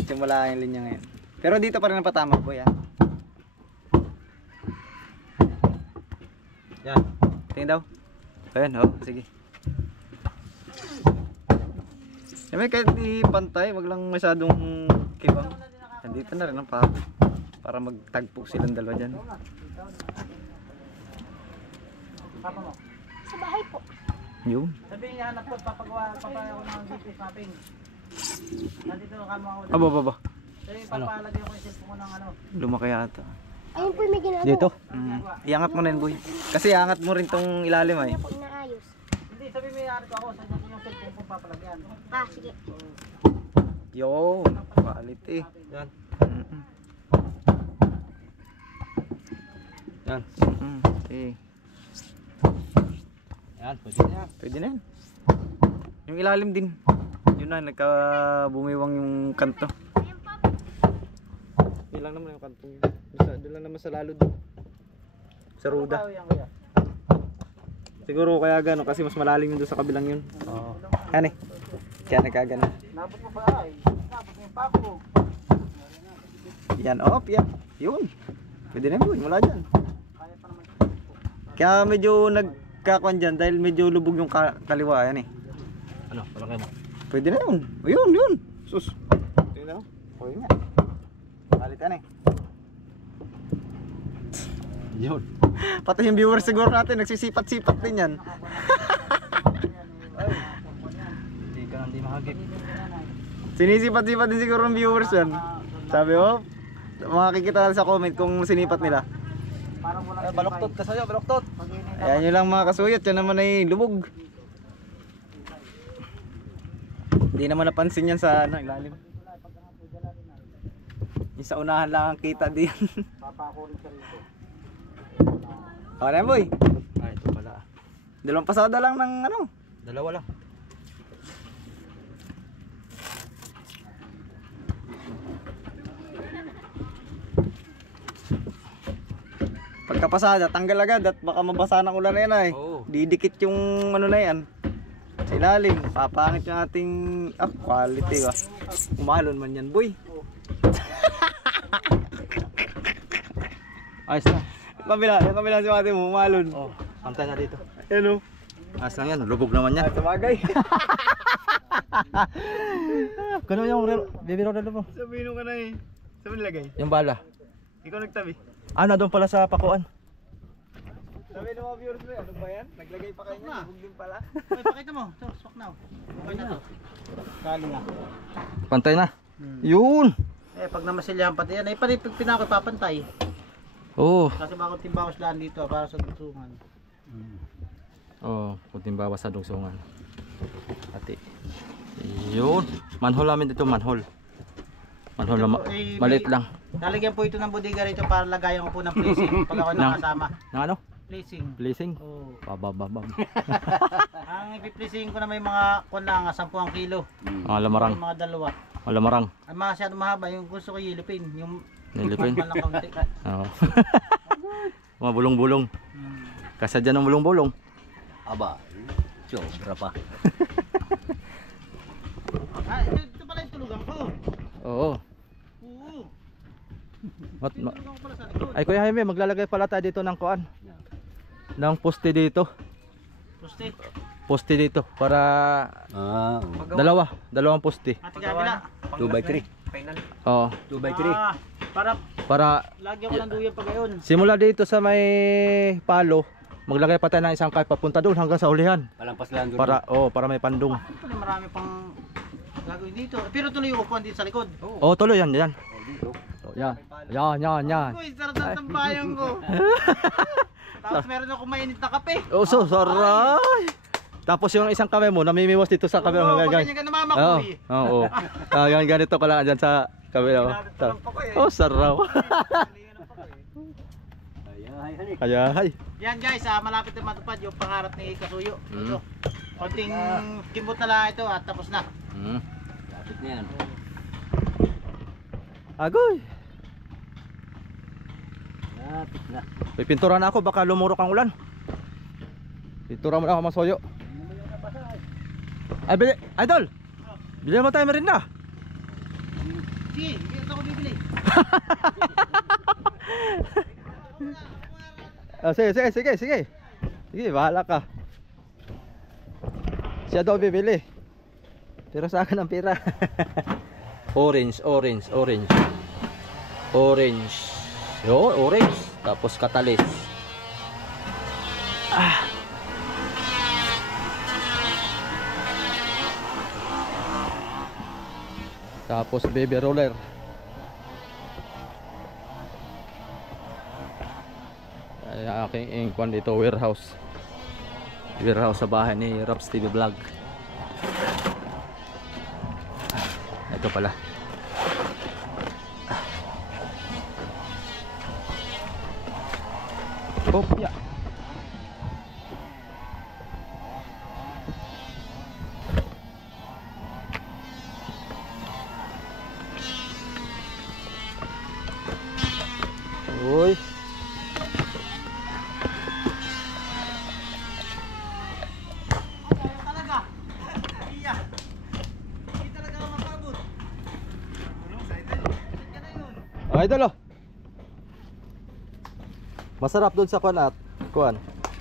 Simula yung linya ngayon. Pero dito pa rin ang patama boy ha. Yan. Tingin daw. Ayun, sige. Siyempre kahit di pantay, wag lang masyadong kibang. Nandito na rin ang pako. Para magtagpo silang dalawa dyan. Papa mo. Sa bahay po. Yun. Sabihin niya, hanap ko, papagawa ko ng GPS mapping. Nandito ka mo ako. Aba. Sabihin, papalagay ko yung cellphone ko ng ano. Lumaki yata. Ayun po yung may ginagawa. Dito. Iangat mo na yun boy. Kasi iangat mo rin tong ilalim ay. Po inaayos. Hindi, sabihin may hanap ako. Sabihin ko yung cellphone ko papalagyan. Ah, sige. Yo, quality. Yan. Yan. Okay. Yan, pwede na yan. Pwede na yan. Yung ilalim din. Yun na, nagkabumiwang yung kanto. Yun lang naman yung kanto. Doon lang naman sa lalo doon. Sa ruda. Yan kuya. Siguro kaya gano'n kasi mas malalim yung doon sa kabilang yun. Oo. Yan eh. Kaya nagkagano. Nabot mo ba ay? Nabot mo yung pako. Yan, yan. Yun. Pwede na yun, mula dyan. Kaya pa naman. Kaya medyo nagkakuan dyan dahil medyo lubog yung kaliwa. Yan eh. Ano, palagay mo? Pwede na yun. O yun. Sus. Tingnan mo. Okay nga. Palitan eh. Yun. Pati yung viewers siguro natin nagsisipat-sipat din yan. Hindi ka hindi mahagip. Sinisipat-sipat din siguro ng viewers yan. Sabi makikita natin sa comment kung sinipat nila. Parang wala Baloktot ka sa'yo, baloktot. Ayan yun lang mga kasuyot. Yan naman ay lubog. Hindi naman napansin yan sa ilalim. Yung sa unahan lang ang kita diyan. Papako rin sa rito. Okay na boy. Ay, ito pala. Dalawang pasada lang ng ano. Dalawa lang. Pagkapasada, tanggal agad at baka mabasa ng ulan na yan ay. Oo. Didikit yung ano na yan. Sa ilalim. Papangit yung ating quality ba. Umalon man yan boy. Ayos na. Yung kabila si mati mo, umalon. Oh, pantay na dito. Ano? Ayos lang yan, lubog naman yan. Sabagay. Kano yung baby roller mo? Sabihin ka na eh. Saan mo nilagay? Yung bala. Ikaw nagtabi. Na doon pala sa pakuan. Sabi ng mga viewers mo, ano ba yan? Naglagay pa kayo niya, lubog din pala. Ay, pakita mo. Ito, swak na. Okay na to. Kali na. Pantay na. Yun. Eh, pag namasilyahan pati yan, ay pati pag pinako papantay. Oo. Kasi bakit timbangos lang dito para sa dugsungan. Oh, kunting bawas sa dugsungan. Ati. Yun. Manhole namin dito, manhole. Manhole na maliit lang. Lalagyan po ito ng bodega rito para lagayan ko po ng placing pag ako nakasama. Na ano? Placing. Blazing. Oh. Babababam. Ang ipi-placing ko na may mga kun lang, 10 kilo. Mga lamarang. Yung mga dalawa. Mga lamarang. Ang masyado mahaba, yung gusto ko yilipin. Yung Nilipin. man lang kaunti. Oo. Mga bulong-bulong. Kasadya ng bulong-bulong. Aba, Sobra pa. Ito pala yung tulugan ko. Oo. Oo. Mat- Tulugan ko pala sa likod. Ay Kuya Jaime, maglalagay pala tayo dito ng kuan. Ng poste dito. Poste. Poste dito para dalawang poste. Ate kabila. 2x3. Oo. 2x3. Para lagyan ko ng duyan pa gayon. simula dito sa may palo, maglagay pa tayo ng isang kahit papunta doon hanggang sa ulihan. Palampas lang doon. Para may pandong. Ito na marami pang gagawin dito. Pero tuloy yung upuan dito sa likod. Oh, tuloy yan. Dito. Oh, yan. Uy, sarap ng tambayan ko. Tapos meron akong mainit na kape. Oh, so saray. Tapos yung isang kamay mo namimiwas dito sa kamay Oo, hanggang. ganyan ka na mama ko eh. Oo. Ganito ko lang dyan sa kamay. Oh, saraw. Kaya. Yan guys, malapit na matupad yung pangarap ni Kasuyo. Mm. So, konting kimbot na lang ito at tapos na. Lapit na yan. Agoy. Lapit na. Pipintura na ako, baka lumurok ang ulan. Pintura mo na ako, Masoyo. Ay, Idol! Bili mo tayo merinda. Sige, hindi ako bibili. Sige. Sige, bahala ka. Siya daw bibili. Pero sa akin ang pera. Orange. Yo, orange. Tapos katalis. Tapos baby roller. Ay, aking ingkwan dito, warehouse sa bahay ni Raps TV Vlog. Ito pala. Kopya. Uy. Talaga. Iya. Hindi talaga ako makabot. Tulong sa idol. Ka na yun. Idol oh. Masarap doon sa kuan.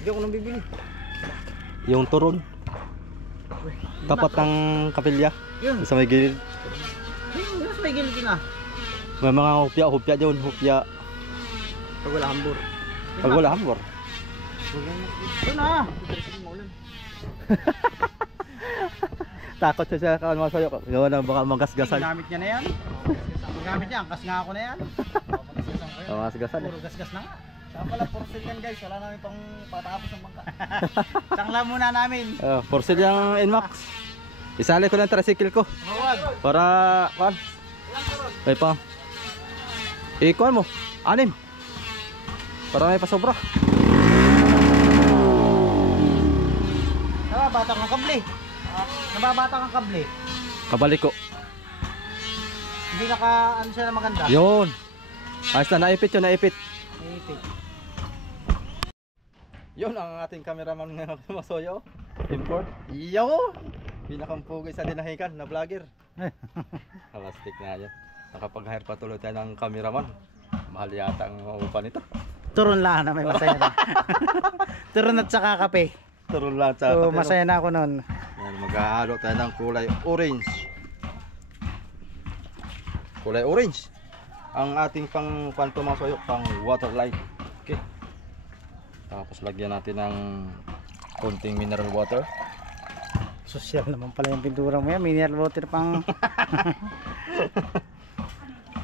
Hindi ako nang bibili. Yung turon. Tapat ng kapilya. Yun. Sa may gilid. Mas may gilid na. May mga hupya doon, hupya. Pag wala hambur. Pag wala hambor. Ito na. Takot siya sa kawan Masoyo. Gawa na baka magasgasan. Ginamit niya na yan. Ginamit niya. Angkas nga ako na yan. Magasgasan. Puro gasgas na nga. Saka pala porcel yan guys. Wala namin pang patapos ng bangka. Sangla muna namin. For sale yung Nmax. Isali ko ng tricycle ko. Huwag. Para kuan. May pa. Ikuan mo. 6. Para may pasobra. Nababatang ang kable. Nababatang ang kable. Kabalik ko. Hindi ano siya na maganda. Yun. Ayos na, naipit yun, naipit. Ipit. Yun ang ating cameraman ngayon, Masoyo. Import. Yo! Pinakampugay sa dinahikan na vlogger. Halastik na yan. Nakapag-hire pa tuloy tayo ng cameraman. Mahal yata ang upa nito. Turon lang na may masaya na. Turon at saka kape. Turon lang sa So, masaya na ako noon. yan, maghahalo tayo ng kulay orange. Kulay orange. Ang ating pang Masoyo, pang water light. Okay. Tapos lagyan natin ng konting mineral water. Social naman pala yung pintura mo yan. Mineral water pang...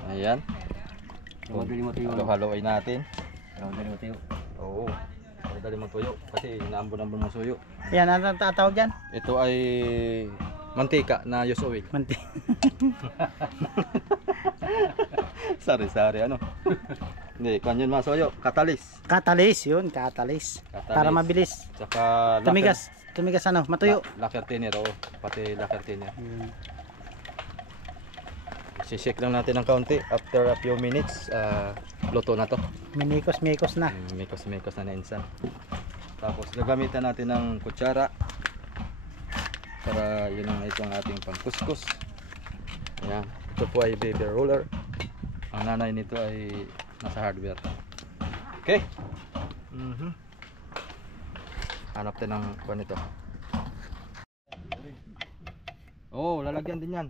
Ayan. Madali mo tayo. Halo-haloy natin. Madali mo tayo. Oo. Madali mo tuyo kasi inaambon-ambon mo suyo. Yan, ano ang tatawag dyan? Ito ay mantika na use oil. Manti. Sari-sari ano. Hindi, kung yun Masoyo, katalis. Katalis yun, katalis. Para mabilis. Tsaka Tumigas. Tumigas ano, matuyo. Lacquer thinner, oo. Pati lacquer thinner. Sisik lang natin ng kaunti. After a few minutes, luto na to. Minikos-mikos na. Mikos-mikos na insan. Tapos gagamitan natin ng kutsara para yun ang ito ang ating pangkuskus. Ayan, ito po ay baby roller. Ang nanay nito ay nasa hardware. Okay. Hanap tayo ng kuwan nito. Oh, lalagyan din yan.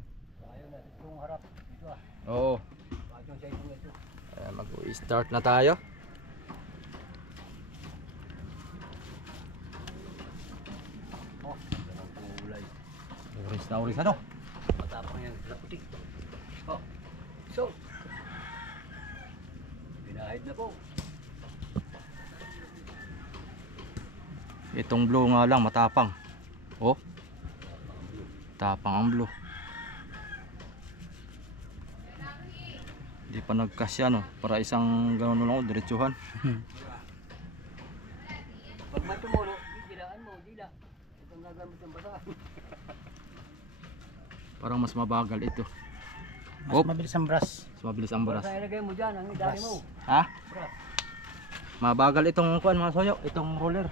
Oo. Ayan, mag-start na tayo. Oris ano? Matapang yan sa putik. Oh. So. Binahid na po. Itong blue nga lang matapang. Oh. Tapang ang blue. Hindi pa nagkasya no, para isang gano'n lang ako, diretsuhan. Pag may tumulo, dilaan mo, dila. Itong gagamit ng basa. Parang mas mabagal ito. Mas mabilis ang brush. Mas mabilis ang buras. Basta ilagay mo dyan, ang idari mo. Ha? Mabagal itong kuan mga soyo, itong roller.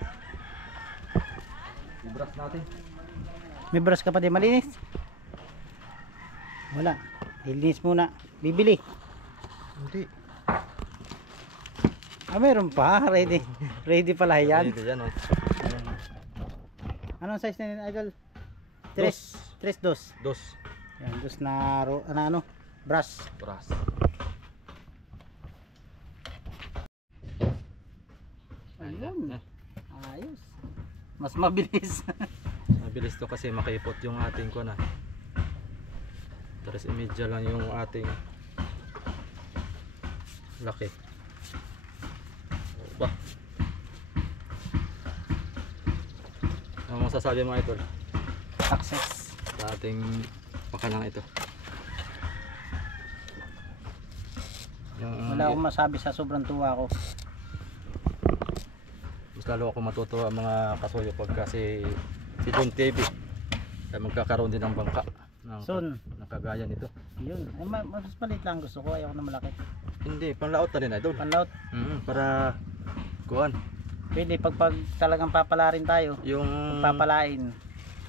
I-brush natin. May brush ka pa din malinis? Wala. Ilinis muna. Bibili. Hindi. Ah, meron pa. Ready. Ready pala yan. Ito yan oh. Anong size na yun, Idol? Dos. Dos. Dos. Yan, dos na ano, brush. Brush. Ayun. Ayos. Mas mabilis. Mabilis to kasi makaipot yung ating kuan ah. Tapos imedya lang yung ating laki. Ba. Ano masasabi mo ito? Success. Sa ating pakanang ito. Yung, Wala akong masabi sa sobrang tuwa ko. mas lalo ako matutuwa mga kasuyo pag kasi si John TV ay magkakaroon din ng bangka ng, Soon. ng kagaya nito. Yun. Ay, mas maliit lang gusto ko. Ayaw ko na malaki. Hindi, panlaot na din idol. Panlaut. Para kuan Pwede pag talagang papala rin tayo. yung Papalain.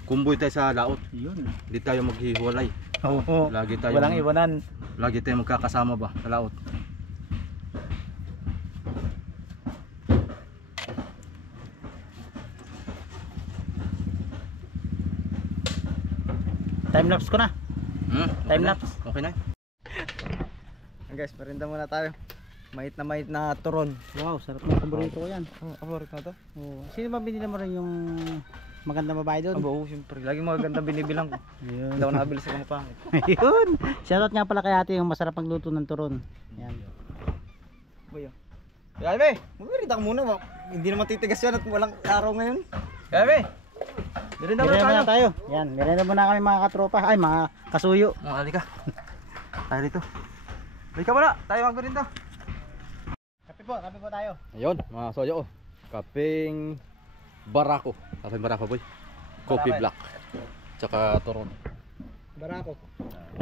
kumboy tayo sa laot. Yun. Hindi tayo maghihiwalay. Oo. Lagi tayo Walang iwanan. lagi tayo magkakasama ba sa laot. Time lapse ko na. Okay Time na? lapse. Okay na. Guys, merinda muna tayo. Mahit na turon. Wow, sarap ng paborito ko yan. Paborito na to? Oo. Sino ba binili mo rin yung magandang babae doon? Aba, syempre. Laging magaganda binibilang ko. Ayun. Hindi ako nakabili sa mga pangit. Ayun. Shoutout nga pala kay ate yung masarap magluto ng turon. Yan. Boyo. Yabe, magmerinda ka muna. Hindi naman titigas yan at walang araw ngayon. Yabe! Merinda muna Merenda tayo. muna tayo. Yan, merenda muna kami mga katropa. Ay, mga kasuyo. Halika. Tayo dito. Halika muna, tayo magmerinda. Kape po tayo. Ayun, mga soyo oh. Kaping barako. Kaping barako boy. Coffee black. Tsaka turon. Barako.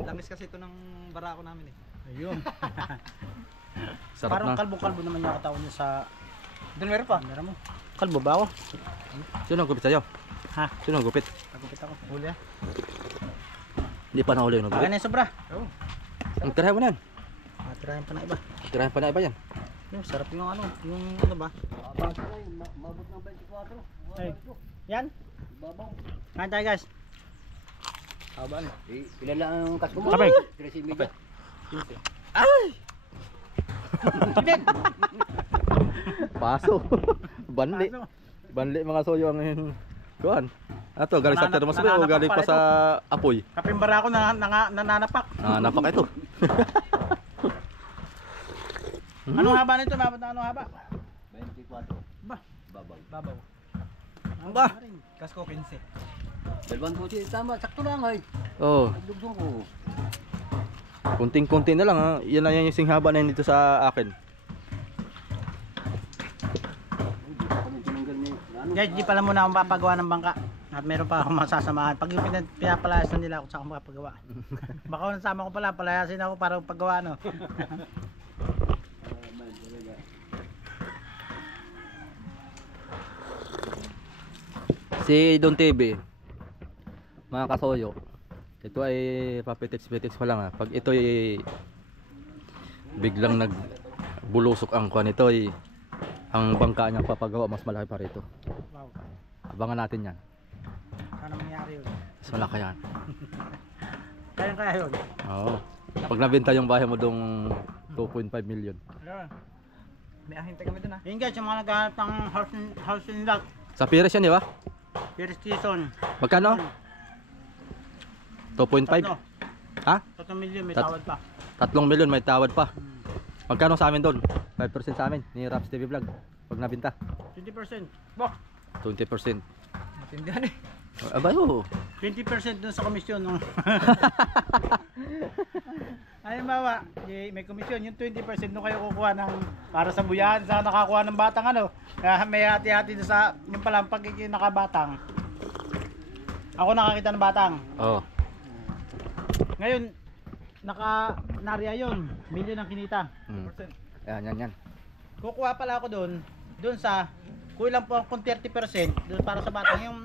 Lamis kasi ito ng barako namin eh. Ayun. Sarap Parang na. kalbo-kalbo naman yung katawan niya sa Doon meron pa. camera mo. Kalbo ba ako? Sino ang gupit sa'yo? Ha? Sino ang gupit? Nagupit ako. Huli ah. Hindi pa nahuli yung Akin gupit. na yung sobra. Ang tirahin mo na yan. Tirahin pa na iba. Tirahin pa na iba yan. Yung sarap yung ano ba? Mabot ng 24. Ay. Yan. Kain tayo guys. Habaan. Ilan lang ang kasko mo? Kapay. 13 Paso. Banli. Banli mga soyo ang kuhan. Ato, galing sa termos ba o galing pa sa apoy? Kaping barako na nananapak. Napak ito. Anong haba nito? Mabot na anong haba? 24. Ba? Babaw. Babaw. Ba? Kasko 15. Dalawang puti. Tama, sakto lang ay. Oh, Nagdugdong ko. kunting-kunti na lang ha. Yan na yan yung singhaba na yun dito sa akin. Kami tinanggal ni ano? Guys, di pala muna akong papagawa ng bangka. At meron pa akong masasamahan. Pag yung pinapalayas na nila ako sa akong makapagawa. Baka nasama ko pala, palayasin ako para paggawa no. Si Don TV, mga kasoyo, ito ay papitix-pitix pa lang ha. Pag ito ay biglang nagbulusok ang kuan ito ay ang bangka niya papagawa mas malaki pa rito. Wow. Abangan natin yan. Sana mangyari yun. Mas malaki yan. Kaya yun. Oo. Pag nabenta yung bahay mo dong 2.5 million. May ahinte kami dun ah. Yun guys, yung mga naghahanap ng house in lot. Sa Pires yan, di ba? First season. Magkano? 2.5? Tatlo. Ha? 3 million may Tat- tawad pa. 3 million may tawad pa. Magkano sa amin doon? 5% sa amin ni Raps TV Vlog. Pag nabenta, 20%. Bok, 20%. Matindihan eh. Abay, oo. 20% dun sa komisyon. No? Ay, bawa, may komisyon. Yung 20% nung kayo kukuha ng para sa buyahan sa nakakuha ng batang ano. Kaya may hati-hati doon sa yung palang pagiging nakabatang. Ako nakakita ng batang. Oo. Ngayon, nariya yun. Milyon ang kinita. Yan. Kukuha pala ako doon sa kulang po akong 30% doon para sa batang. Yung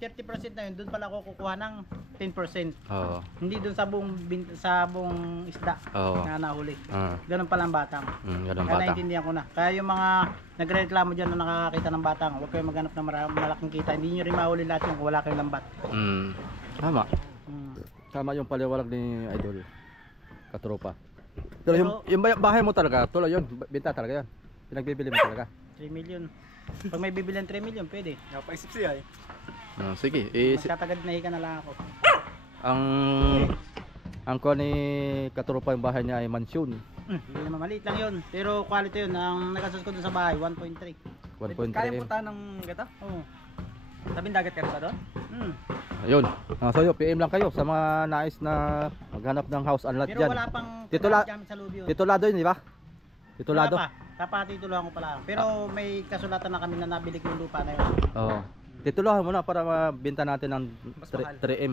30% na yun, doon pala ako kukuha ng 10%. Oo. Hindi doon sa buong isda Oo. na nahuli. Ah. Ganun pala ang batang. Ganun Kaya bata. naintindihan ko na. Kaya yung mga nagreklamo dyan na nakakakita ng batang, huwag kayong maghanap ng malaking kita. Hindi nyo rin mahuli lahat yung wala kayong lambat. Tama. Mm. Tama yung paliwanag ni Idol. Katropa. Pero yung bahay mo talaga, tuloy yun. Benta talaga yan. Pinagbibili mo talaga. 3 million. Pag may bibilan 3 million, pwede. Napaisip siya eh. Sige. Magtatagad na hika na lang ako. Ang kuha ni Katropa yung bahay niya ay mansion. Hindi naman maliit lang yun. Pero quality yun. Ang nagastos ko dun sa bahay, 1.3. 1.3 Kaya M. punta ng gata? Oo. Tabing dagat ka rin ba doon? Ayun. So yun, PM lang kayo sa mga nais na maghanap ng house and lot Pero dyan. wala pang Titula- gamit sa loob yun. Titulado yun, di ba? Titulado? Wala pa. Kapatitulohan ko pala. Pero may kasulatan na kami na nabili ko yung lupa na yun. Oo. Titulahan mo na para mabenta natin ng Mas mahal. 3M.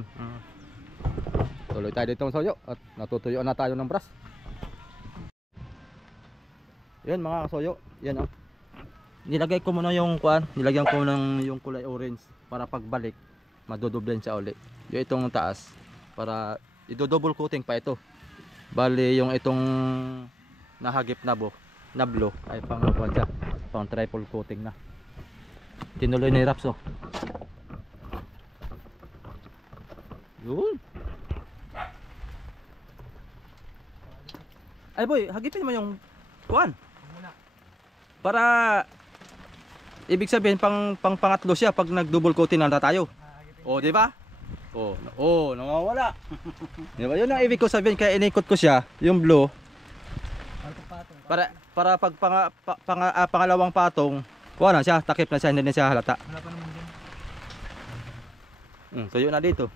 Tuloy tayo dito sa soyo at natutuyuan na tayo ng brass. Yan mga kasoyo, yan oh. Nilagay ko muna yung kuan, nilagyan ko ng yung kulay orange para pagbalik madodoblen siya uli. Yung itong taas para i-double coating pa ito. Bali yung itong nahagip na blue ay pang kuan siya, pang triple coating na. Tinuloy ni Raps oh. Yun. Ay boy, hagipin mo yung kuan. Para ibig sabihin pang pangatlo siya pag nag-double coating na tayo. Oh, di ba? Oh, nawawala. Di ba? Yun ang ibig ko sabihin kaya inikot ko siya, yung blue. Para pag pangalawang patong, wala na siya, takip na siya, hindi na siya halata. Wala pa naman dyan. Tuyo na dito.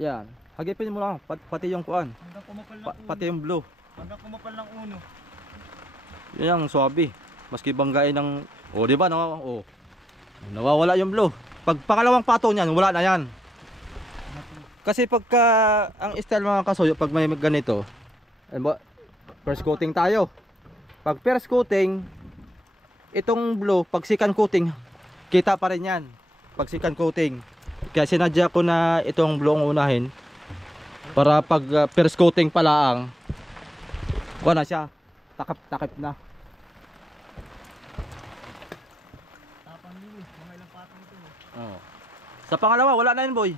Yan. Hagipin mo lang, pati yung kuan. Hanggang kumapal ng uno. Pati yung blue. Hanggang kumapal ng uno. Yan ang swabe. Maski banggain ng di ba no? Nawawala yung blue. Pag pangalawang patong niyan, wala na yan. Kasi pagka ang style mga kasoyo pag may ganito, first coating tayo. Pag first coating, itong blue, pag second coating, kita pa rin yan. Pag second coating. Kaya sinadya ko na itong blue ang unahin para pag first coating pala ang wala siya. Takip na. Tapang yun eh. Mga ilang patong ito eh. Oh. Sa pangalawa, wala na yun boy.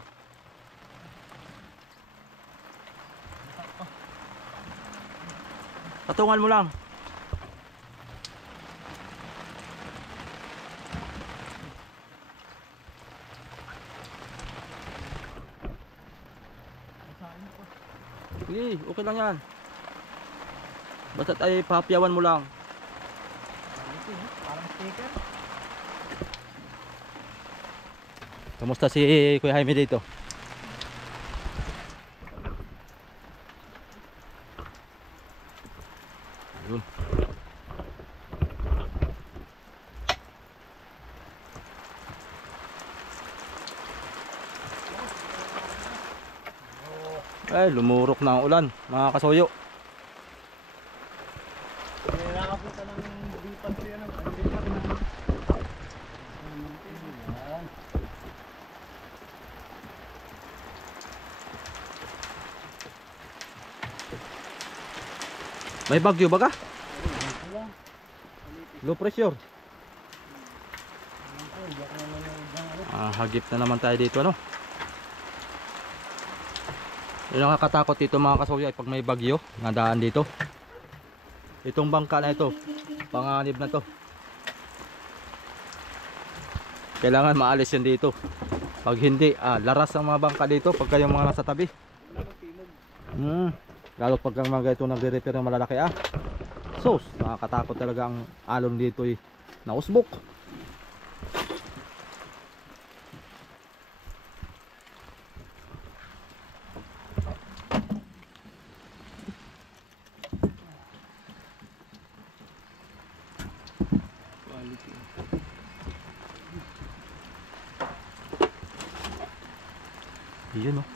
Patungan mo lang. Sige, okay lang yan. Basta ay papyawan mo lang. Parang sticker. Kamusta si Kuya Jaime dito? Yun. Ay, lumurok na ang ulan, mga kasoyo. Nakakapunta ng dipan ko yan. May bagyo ba ka? Low pressure. Hagip na naman tayo dito, ano? Yung nakakatakot dito mga kasuyo ay pag may bagyo, nadaan dito. Itong bangka na ito, panganib na to. Kailangan maalis yan dito. Pag hindi, laras ang mga bangka dito pag kayong mga nasa tabi. Lalo pag ang mga ito nagre-repair ng malalaki sus, nakakatakot talaga ang alon dito nausbok. Yun oh.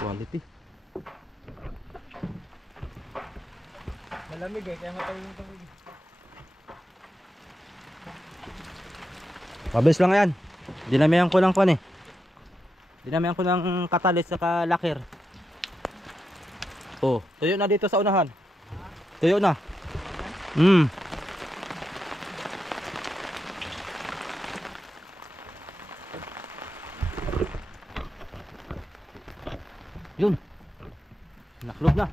Quality. Malamig kaya matayo yung tubig. Pabilis lang yan. Dinamihan ko ng kon eh. Dinamihan ko ng katalis saka lakir. Oh, tuyo na dito sa unahan. Tuyo na. Yun. Naklog na.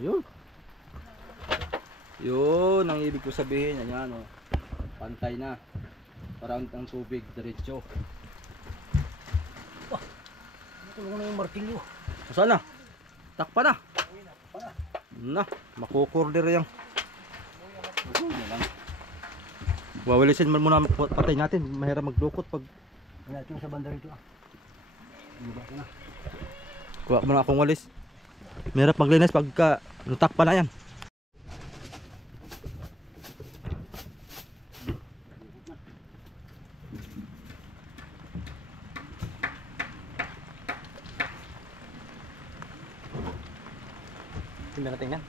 Yun. Yun ang ibig ko sabihin. Ayan o. Pantay na. Parang ang tubig. Diretso. Tulungan na yung martilyo. Saan na? Takpa na. Na. Makukorder yan. Wawalisin mo muna patay natin. Mahirap magdukot pag Wala ito sa banda rito na. kuha mo na akong walis. Mahirap maglinis pagka natakpa na yan. Tingnan natin yan.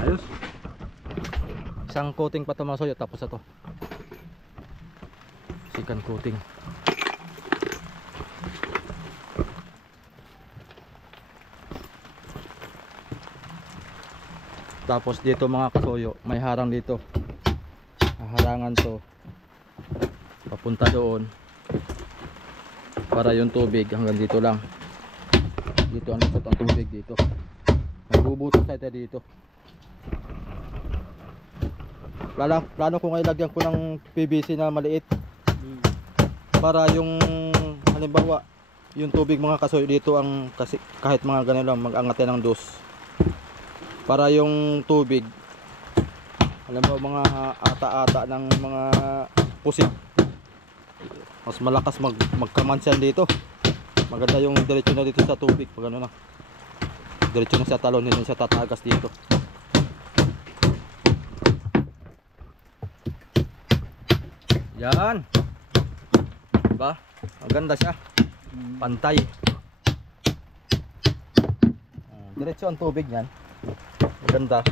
Ayos. Isang coating pa ito mga soyo, tapos ito second coating. Tapos dito mga kasoyo, may harang dito. Harangan to papunta doon para yung tubig hanggang dito lang. Dito ang ikot ang tubig dito. Magbubutas tayo dito. Plano ko ngayon lagyan ko ng PVC na maliit para yung halimbawa yung tubig mga kasoy dito ang kasi kahit mga ganun lang mag-angat ng dos para yung tubig alam mo mga ata-ata ng mga pusit mas malakas magkamansan dito. Maganda yung diretso na dito sa tubig pag ano na diretso na sa talon, hindi siya tatagas dito. Yan. Diba? Maganda siya. Pantay. Diretso ang tubig niyan. Maganda.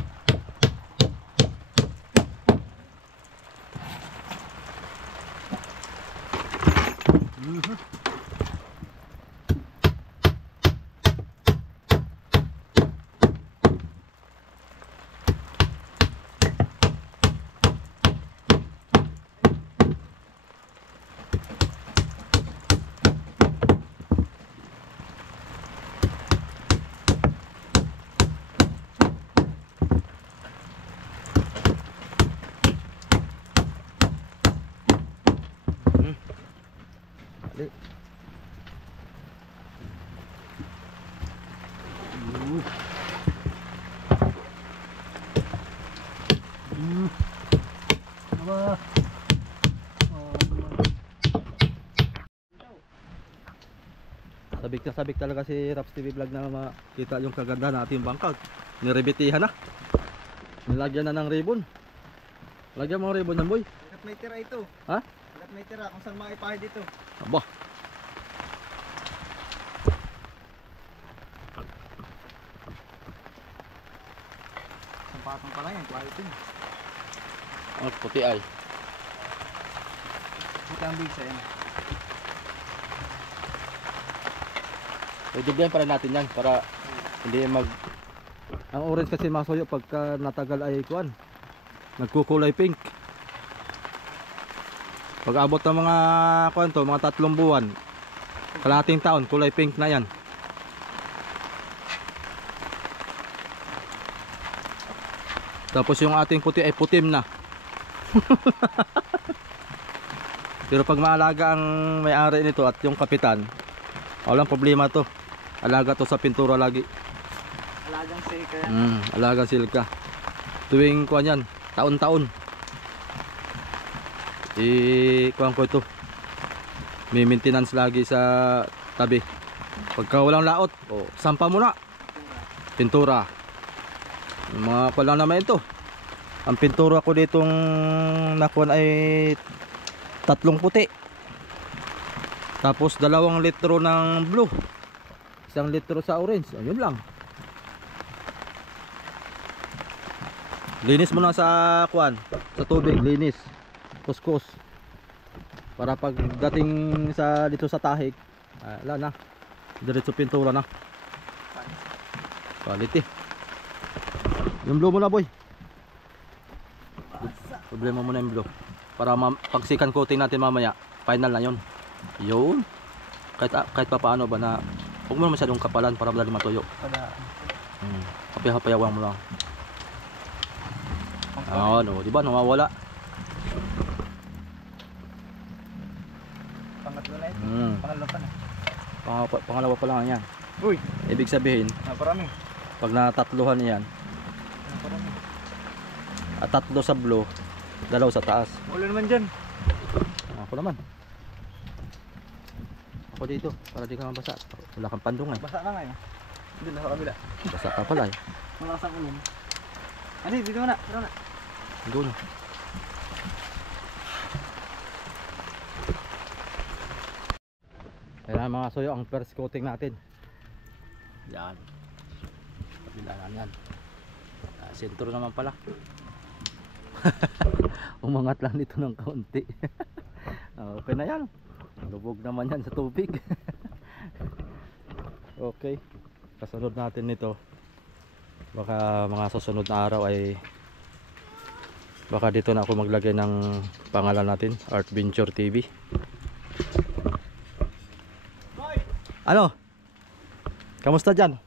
Sabik na sabik talaga si Raps TV Vlog na makita yung kaganda ng ating bangka. Nirebitihan na. Nilagyan na ng ribbon. Lagyan mo ng ribbon yan, boy. Hanggat may tira ito. Ha? Hanggat may tira kung saan maipahid dito. Aba. Ang patong pa lang yan, quality. Oh, puti ay. Ito ang big sa yan. Idubyan pa rin natin yan para hindi mag... Ang orange kasi masuyo pagka natagal ay kuan. Nagkukulay pink. Pag abot ng mga kuan to, mga 3 buwan, kalahating taon, kulay pink na yan. Tapos yung ating puti ay putim na. Pero pag maalaga ang may-ari nito at yung kapitan, walang problema to. Alaga to sa pintura lagi. Alagang sika. Alagang silka. Tuwing kuan yan, taon-taon. Kuan ko ito. May maintenance lagi sa tabi. Pagka walang laot, sampa mo na. Pintura. Yung mga pala naman ito. Ang pintura ko ditong nakuan ay 3 puti. Tapos 2 litro ng blue. 1 litro sa orange. Ayun lang. Linis mo na sa kuan, sa tubig, linis. Kuskus. Para pagdating sa dito sa tahig, wala na. Diretso pintura na. Quality. Yung blue mo na, boy. Problema mo na yung blue. Para pagsikan coating natin mamaya, final na 'yon. Yun. Kahit pa paano ba na huwag mo na masyadong kapalan para madali matuyo. Kapaya-payawan mo lang. No, di ba nawawala? Pangatlo na ito. Pangalawa pa na. Pangalawa pa lang yan. Uy, Ibig sabihin, parami. pag natatluhan yan, Parami. at 3 sa blue, 2 sa taas. Wala naman dyan. Ako naman. Ako dito, para di ka mabasa. Wala kang pandong eh. Basa na nga yun. Doon na sa kabila. Basa ka pala eh. Malakas ang ulan. Ano, dito na. Dito na. Doon. Kaya mga soyo, ang first coating natin. Yan. Kabilaan yan. Sentro naman pala. Umangat lang dito ng kaunti. Okay na yan. Lubog naman yan sa tubig. Okay. Kasunod natin nito. Baka mga susunod na araw ay baka dito na ako maglagay ng pangalan natin, Art Venture TV. Ano? Kamusta dyan?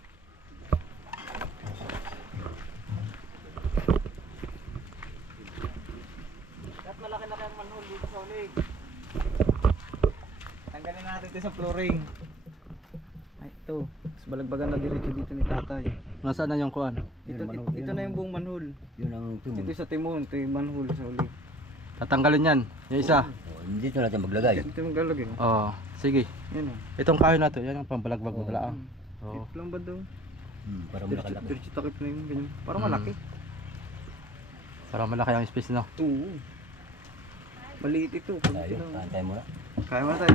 At malaki-laki ang manhole dito sa ulig. Tanggalin natin ito sa flooring. Ay, ito. Mas balagbagan na diretso dito ni tatay. Nasaan na yung kuan? Ito na yung buong manhole. Yun ang timon. Ito sa timon, ito yung manhole sa ulig. Tatanggalin yan. Yung isa. Dito natin maglagay. Ito yung galagin. Oh, sige. Yan o. Itong kahoy na to, yan yung pambalagbag mo talaga. Oh. Ito lang ba daw? Para malaki. Diretso takip na yung ganyan. Parang Mm. malaki. Para malaki ang space no. Oo. Maliit ito. Tayo, kantay mo na. Kaya mo tayo.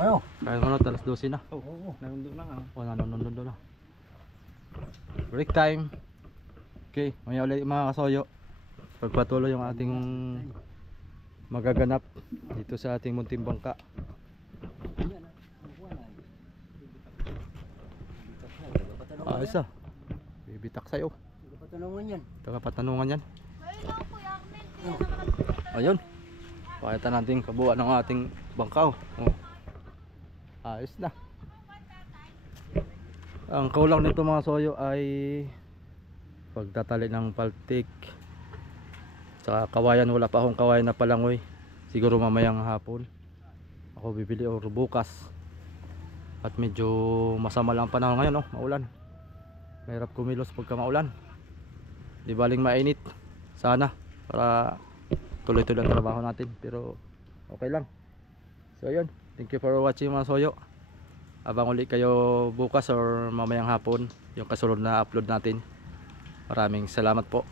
Ano? Kaya mo na, talas 12 na. Oo. Narundo na nga. O, nanonood na. Break time. Okay, may ulit mga kasoyo. Pagpatuloy yung ating magaganap dito sa ating munting bangka. Ayos ah. Bibitak sa'yo. Patanungan yan. Patanungan yan. Ayun. Pakita natin kabuuan ng ating bangka. Oh. Ayos na. Ang kulang nito mga soyo ay pagtatali ng paltik. Saka kawayan, wala pa akong kawayan na palangoy. Siguro mamayang hapon ako bibili o bukas. At medyo masama lang ang panahon ngayon, no? Maulan. Mahirap kumilos pagka maulan. Di baling mainit. Sana para tuloy-tuloy ang trabaho natin. Pero okay lang. So yun. Thank you for watching mga soyo. Abang uli kayo bukas or mamayang hapon yung kasunod na upload natin. Maraming salamat po.